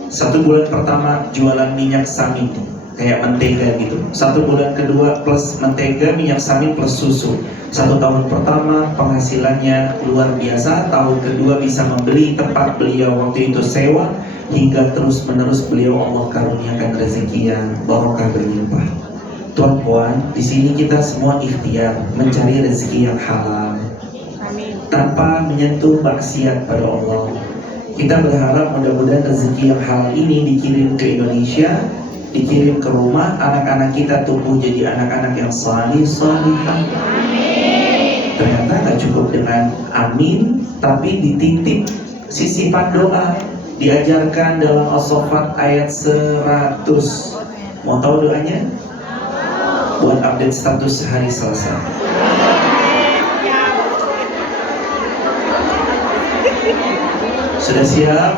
1 bulan pertama jualan minyak samin kayak mentega gitu. 1 bulan kedua plus mentega, minyak samin plus susu. 1 tahun pertama penghasilannya luar biasa. Tahun kedua bisa membeli tempat beliau waktu itu sewa, hingga terus menerus beliau Allah karuniakan rezeki yang barokah berlimpah. Tuan-puan, di sini kita semua ikhtiar mencari rezeki yang halal, tanpa menyentuh maksiat pada Allah. Kita berharap mudah-mudahan rezeki yang halal ini dikirim ke Indonesia, dikirim ke rumah, anak-anak kita tumbuh jadi anak-anak yang salihah. Ternyata gak cukup dengan amin, tapi dititip sisipan doa, diajarkan dalam As-Saffat ayat 100. Mau tahu doanya? Buat update status hari Selasa. Sudah siap?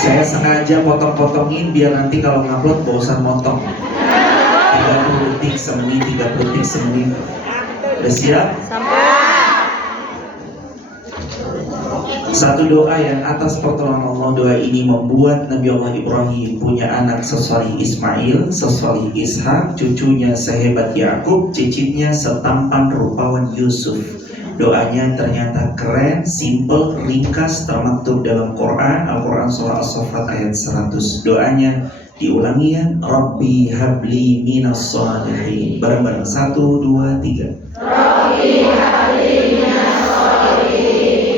Saya sengaja potong-potongin biar nanti kalau ngupload bosan motong. 30 detik semenit, 30 detik semenit. Sudah siap? Satu doa yang atas pertolongan Allah, doa ini membuat Nabi Allah Ibrahim punya anak sesolih Ismail, sesolih Ishak, cucunya sehebat Yakub, cicitnya setampan rupawan Yusuf. Doanya ternyata keren, simple, ringkas, termaktub dalam Quran, Al-Quran surah As-Saffat ayat 100. Doanya diulangi ya, Rabbi habli minas shalihin. Bareng-bareng, 1, 2, 3. Rabbi habli minas shalihin.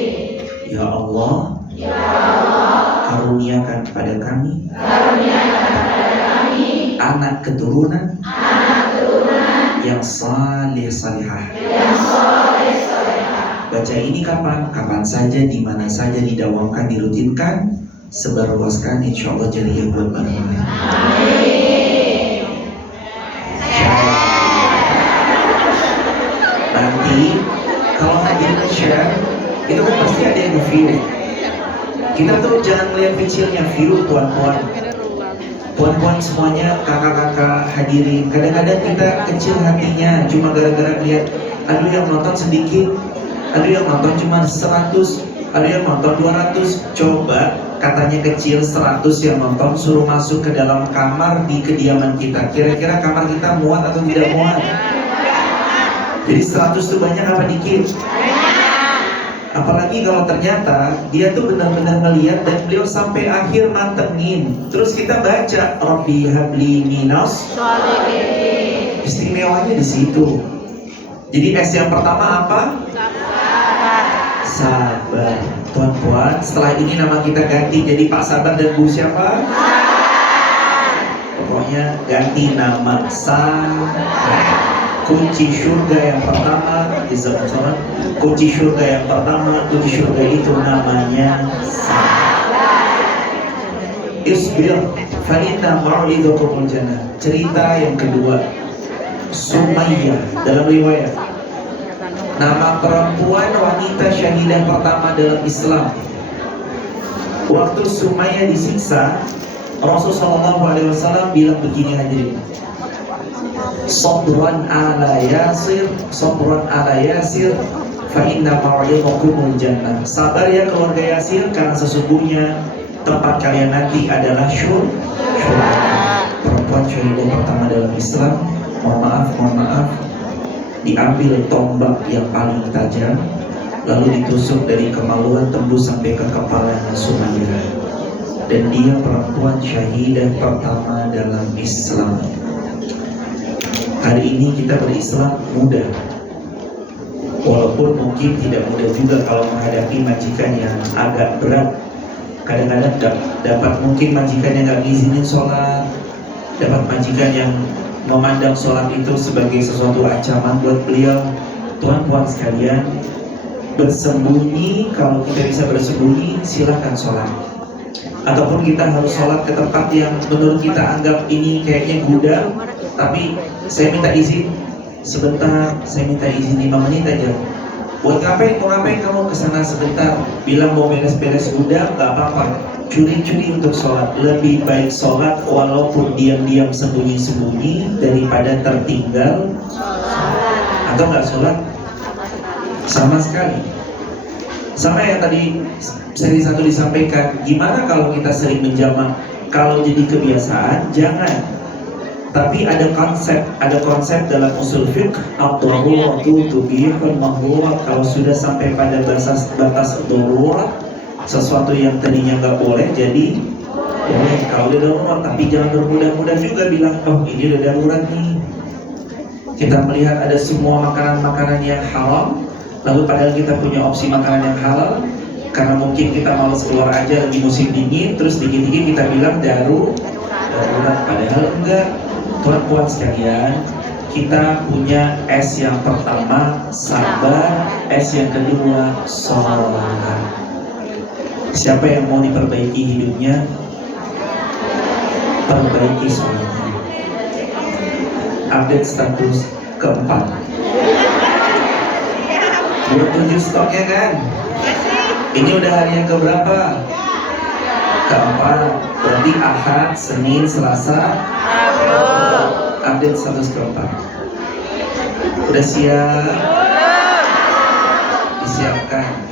Ya Allah, karuniakan pada kami, anak keturunan yang salih-salihah. Baca ini kapan? Kapan saja, di mana saja, didawamkan, dirutinkan, sebarluaskan, insya Allah jariah buat bareng-bareng. Nanti kalau hadirnya share, itu kan pasti ada yang view. Kita tuh jangan melihat kecilnya view, tuan-tuan. Puan-puan semuanya, kakak-kakak hadirin. Kadang-kadang kita kecil hatinya cuma gara-gara lihat, aduh yang nonton sedikit, aduh yang nonton cuma 100, aduh yang nonton 200. Coba katanya kecil 100 yang nonton, suruh masuk ke dalam kamar di kediaman kita. Kira-kira kamar kita muat atau tidak muat? Jadi 100 itu banyak apa dikit? Apalagi kalau ternyata dia tuh benar-benar ngeliat dan beliau sampai akhir mantengin. Terus kita baca Rabbi habli minas shalihin. Istimewanya di situ. Jadi S yang pertama apa? Sabar. Tuan-puan, setelah ini nama kita ganti jadi Pak Sabar dan Bu siapa? Pokoknya ganti nama Sabar. Kunci surga yang pertama, kunci surga yang pertama, kunci surga itu namanya sabar. Isbir, fa-inna mau'izakumul jannah. Cerita yang kedua, Sumayyah. Dalam riwayat, nama perempuan wanita syahidah pertama dalam Islam. Waktu Sumayyah disiksa, Rasulullah SAW bilang begini hadirin, Sabran ala yasir, sabran ala yasir, fa inna maw'idakumul jannah. Sabar ya keluarga Yasir, karena sesungguhnya tempat kalian nanti adalah syurga. Perempuan syahidah pertama dalam Islam, mohon maaf, diambil tombak yang paling tajam, lalu ditusuk dari kemaluan tembus sampai ke kepalanya Sumayyah. Dan dia perempuan syahidah pertama dalam Islam. Hari ini kita berislam mudah, walaupun mungkin tidak mudah juga kalau menghadapi majikan yang agak berat. Kadang-kadang dapat mungkin majikan yang gak izinin sholat, dapat majikan yang memandang sholat itu sebagai sesuatu ancaman buat beliau. Tuan-tuan sekalian, bersembunyi, kalau kita bisa bersembunyi, silakan sholat. Ataupun kita harus sholat ke tempat yang menurut kita anggap ini kayaknya gudang, tapi saya minta izin sebentar, saya minta izin 5 menit aja. Buat ngapain? Mau ngapain kamu kesana sebentar? Bilang mau beres-beres gudang, gak apa-apa. Curi-curi untuk sholat. Lebih baik sholat walaupun diam-diam sembunyi-sembunyi daripada tertinggal atau gak sholat sama sekali. Sama yang tadi seri 1 disampaikan, gimana kalau kita sering menjamak? Kalau jadi kebiasaan, jangan. Tapi ada konsep dalam usul fiqh, ad-daruratu tubihul mahdurat. Kalau sudah sampai pada batas darurat, sesuatu yang tadinya nggak boleh jadi boleh kalau udah darurat. Tapi jangan bermudah-mudah juga bilang, oh ini udah darurat nih. Kita melihat ada semua makanan-makanan yang haram, lalu padahal kita punya opsi makanan yang halal, karena mungkin kita malas keluar aja lagi musim dingin, terus dikit-dikit kita bilang darurat, padahal enggak. Tuan-tuan sekalian, kita punya S yang pertama sabar, S yang kedua sholat. Siapa yang mau diperbaiki hidupnya, perbaiki sholatnya. Update status keempat. Belum 7 stoknya kan? Ini udah hari yang keberapa? Keempat. Berarti Ahad, Senin, Selasa, update status keempat. Udah siap? Disiapkan.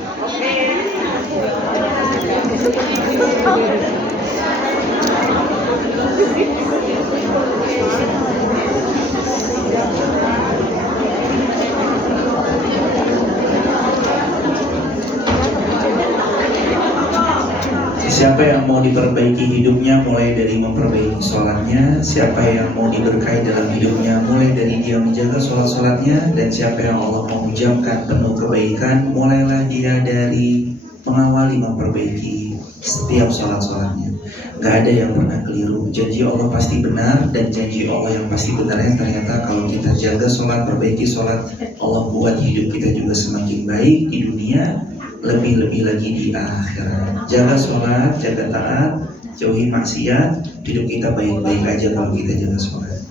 Siapa yang mau diperbaiki hidupnya mulai dari memperbaiki sholatnya, siapa yang mau diberkahi dalam hidupnya mulai dari dia menjaga sholat-sholatnya, dan siapa yang Allah mau menjamkan penuh kebaikan, mulailah dia dari mengawali memperbaiki setiap sholat-sholatnya. Gak ada yang pernah keliru. Janji Allah pasti benar, dan janji Allah yang pasti benarnya ternyata kalau kita jaga sholat, perbaiki sholat, Allah buat hidup kita juga semakin baik di dunia, lebih-lebih lagi di akhirat. Jaga sholat, jaga taat, jauhi maksiat, hidup kita baik-baik aja kalau kita jaga sholat.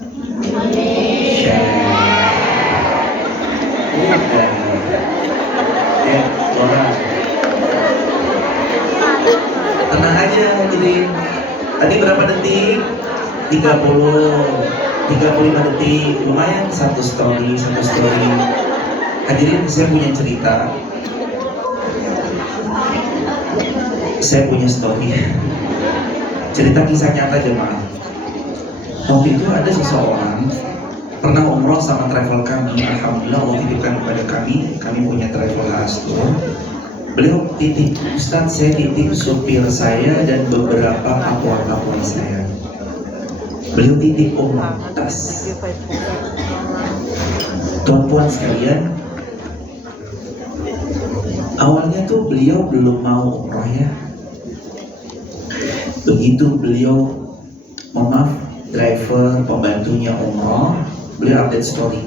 Ya, orang tenang aja hadirin. Tadi berapa detik? 35 detik. Lumayan, satu story. Hadirin, saya punya cerita. Saya punya story, cerita kisah nyata jemaah. Waktu itu ada seseorang pernah umroh sama travel kami. Alhamdulillah Allah titipkan kepada kami punya travel Astur. Beliau titip, Ustadz saya titip supir saya dan beberapa akuan saya. Beliau titip umroh tas. Tuan-tuan sekalian, awalnya tuh beliau belum mau umroh ya. Begitu beliau, driver pembantunya umroh, beliau update story.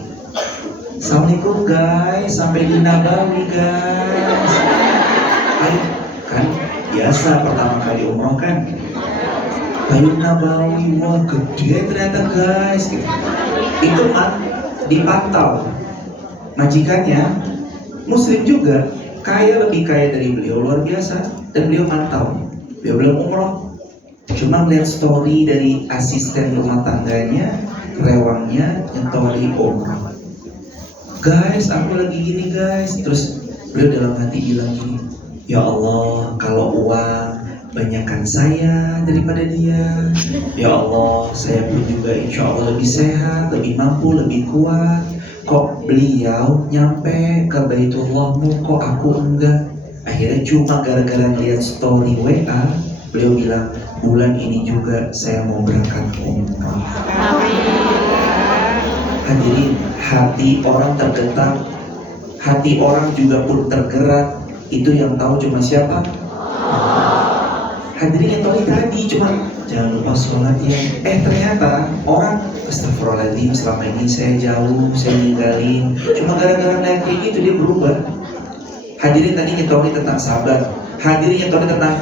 Assalamualaikum guys, sampai di Nabawi guys. Ayo, kan biasa pertama kali umroh kan. Ayo Nabawi, wah gede ternyata guys. Gitu. Itu dipantau majikannya, muslim juga, lebih kaya dari beliau, luar biasa. Dan beliau mantau, beliau belum umroh, cuma melihat story dari asisten rumah tangganya rewangnya nyetori om. Guys, aku lagi gini guys. Terus beliau dalam hati bilang gini, ya Allah, kalau uang banyakkan saya daripada dia. Ya Allah, saya pun juga insya Allah lebih sehat, lebih mampu, lebih kuat. Kok beliau nyampe ke Baitullahmu, kok aku enggak? Akhirnya cuma gara-gara ngeliat story WA, beliau bilang, bulan ini juga saya mau berangkat umrah. Hadirin, hati orang tergetar, hati orang juga pun tergerak. Itu yang tahu cuma siapa? Hadirin yang tahu tadi cuma jangan lupa sholat ya. Ternyata orang astagfirullahaladzim, selama ini saya jauh, saya ninggalin. Cuma gara-gara lihat kayak gitu dia berubah. Hadirin tadi nyetoni tentang sabar. Hadirin nyetoni tentang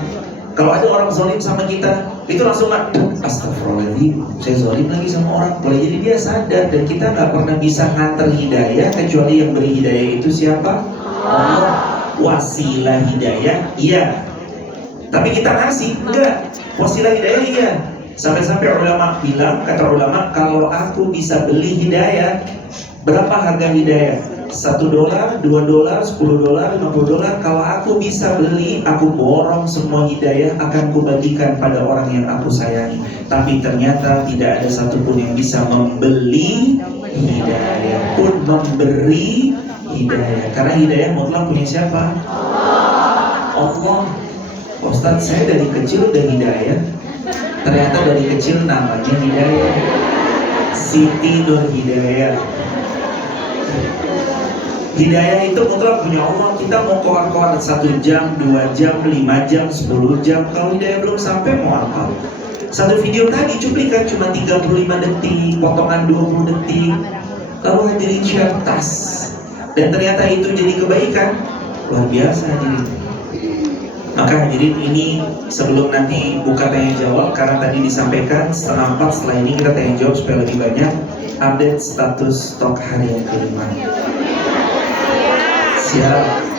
kalau ada orang zalim sama kita, itu langsung astagfirullahaladzim, saya zalim lagi sama orang. Boleh jadi dia sadar, dan kita nggak pernah bisa nganter hidayah kecuali yang beri hidayah itu siapa? Allah. Wasilah hidayah, iya. Tapi kita ngasih, enggak. Wasilah hidayah, iya. Sampai-sampai ulama bilang, kata ulama, kalau aku bisa beli hidayah, berapa harga hidayah? $1, $2, $10, $50. Kalau aku bisa beli, aku borong semua hidayah, akan kubagikan pada orang yang aku sayangi. Tapi ternyata tidak ada satupun yang bisa membeli hidayah, pun memberi hidayah. Karena hidayah mutlak punya siapa? Allah. Ustadz, saya dari kecil udah hidayah. Ternyata dari kecil namanya hidayah, Siti Nur Hidayah. Hidayah itu mutlak punya Allah. Kita mau koar-koar 1 jam, 2 jam, 5 jam, 10 jam. Kalau hidayah belum sampai mau apa? Satu video tadi cuplikan cuma 35 detik, potongan 20 detik. Lalu hadirin share tas. Dan ternyata itu jadi kebaikan. Luar biasa hadirin. Maka hadirin, ini sebelum nanti buka tanya jawab, karena tadi disampaikan 3:30, setelah ini kita tanya jawab supaya lebih banyak. Update status stok hari yang kelima. Siap.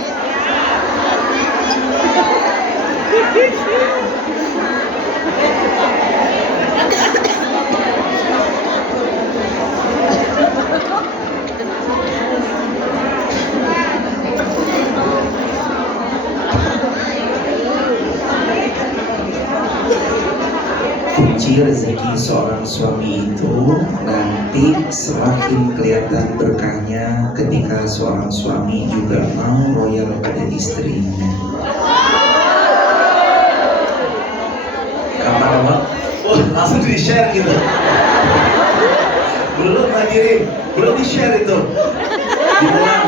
Kunci rezeki seorang suami itu nanti semakin kelihatan berkahnya ketika seorang suami juga mau royal pada istrinya. Kapan apa? Oh, langsung di share gitu. Belum hadirin, belum di share itu. Diulang.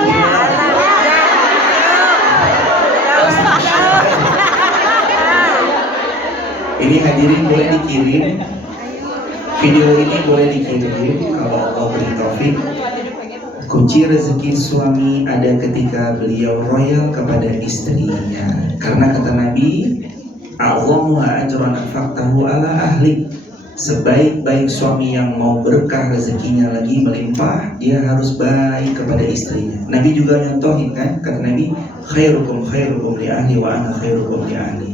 Ini hadirin boleh dikirim, video ini boleh dikirim kalau Allah beri taufik. Kunci rezeki suami ada ketika beliau royal kepada istrinya. Karena kata Nabi, "A'zamu ajran anfaqtahu ala ahli." Sebaik-baik suami yang mau berkah rezekinya lagi melimpah, dia harus baik kepada istrinya. Nabi juga nyontohin kan, kata Nabi, "Khairukum khairukum li ahli wa ana khairukum li ahli."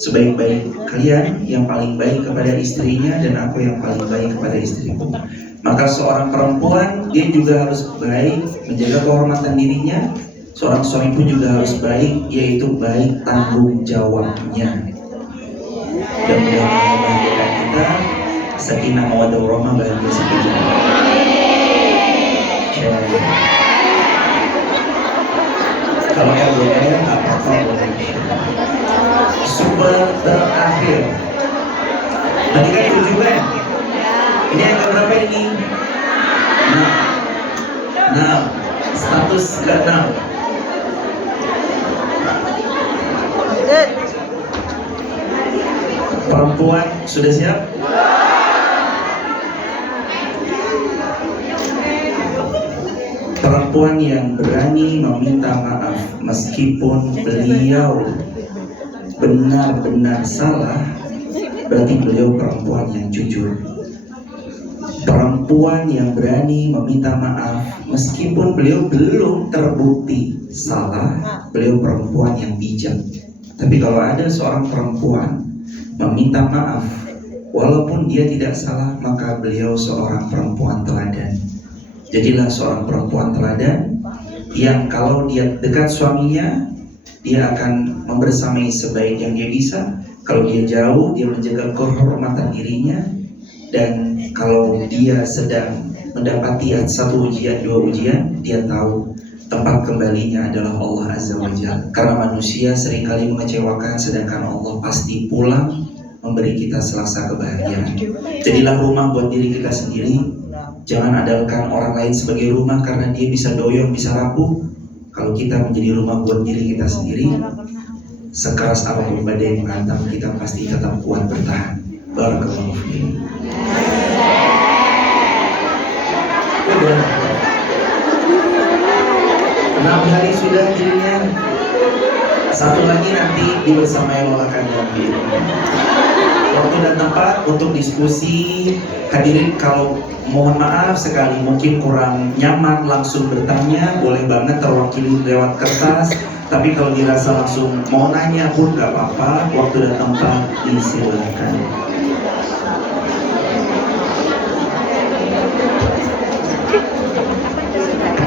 Sebaik-baik kalian yang paling baik kepada istrinya, dan aku yang paling baik kepada istriku. Maka seorang perempuan dia juga harus baik menjaga kehormatan dirinya. Seorang suami pun juga harus baik, yaitu baik tanggung jawabnya. Dan mudah-mudahan membahagiakan kita, sakinah mawaddah warahmah, bahagia sampai jumpa. Kalau yang boleh apa-apa boleh. Sumber terakhir. Tadi kan 7 kan? Ini yang berapa ini? 6. Status ke-6. Perempuan sudah siap? Perempuan yang berani meminta maaf meskipun beliau benar-benar salah, berarti beliau perempuan yang jujur. Perempuan yang berani meminta maaf meskipun beliau belum terbukti salah, beliau perempuan yang bijak. Tapi kalau ada seorang perempuan meminta maaf Walaupun dia tidak salah, maka beliau seorang perempuan teladan. Jadilah seorang perempuan teladan yang kalau dia dekat suaminya, dia akan membersamai sebaik yang dia bisa. Kalau dia jauh, dia menjaga kehormatan dirinya. Dan kalau dia sedang mendapati satu ujian, dua ujian, dia tahu tempat kembalinya adalah Allah Azza wa Jalla. Karena manusia seringkali mengecewakan, sedangkan Allah pasti pulang memberi kita selasa kebahagiaan. Jadilah rumah buat diri kita sendiri. Jangan andalkan orang lain sebagai rumah karena dia bisa doyong, bisa rapuh. Kalau kita menjadi rumah buat diri kita sendiri, sekeras apapun badai yang menghantam, kita pasti tetap kuat bertahan. Barakallahu fiikum. Udah 6 hari sudah dirinya. Satu lagi nanti dibersamai Allah Kadam. Waktu dan tempat untuk diskusi. Hadirin, kalau mohon maaf sekali mungkin kurang nyaman langsung bertanya, boleh banget terwakili lewat kertas. Tapi kalau dirasa langsung mau nanya pun gak apa-apa. Waktu dan tempat disilakan.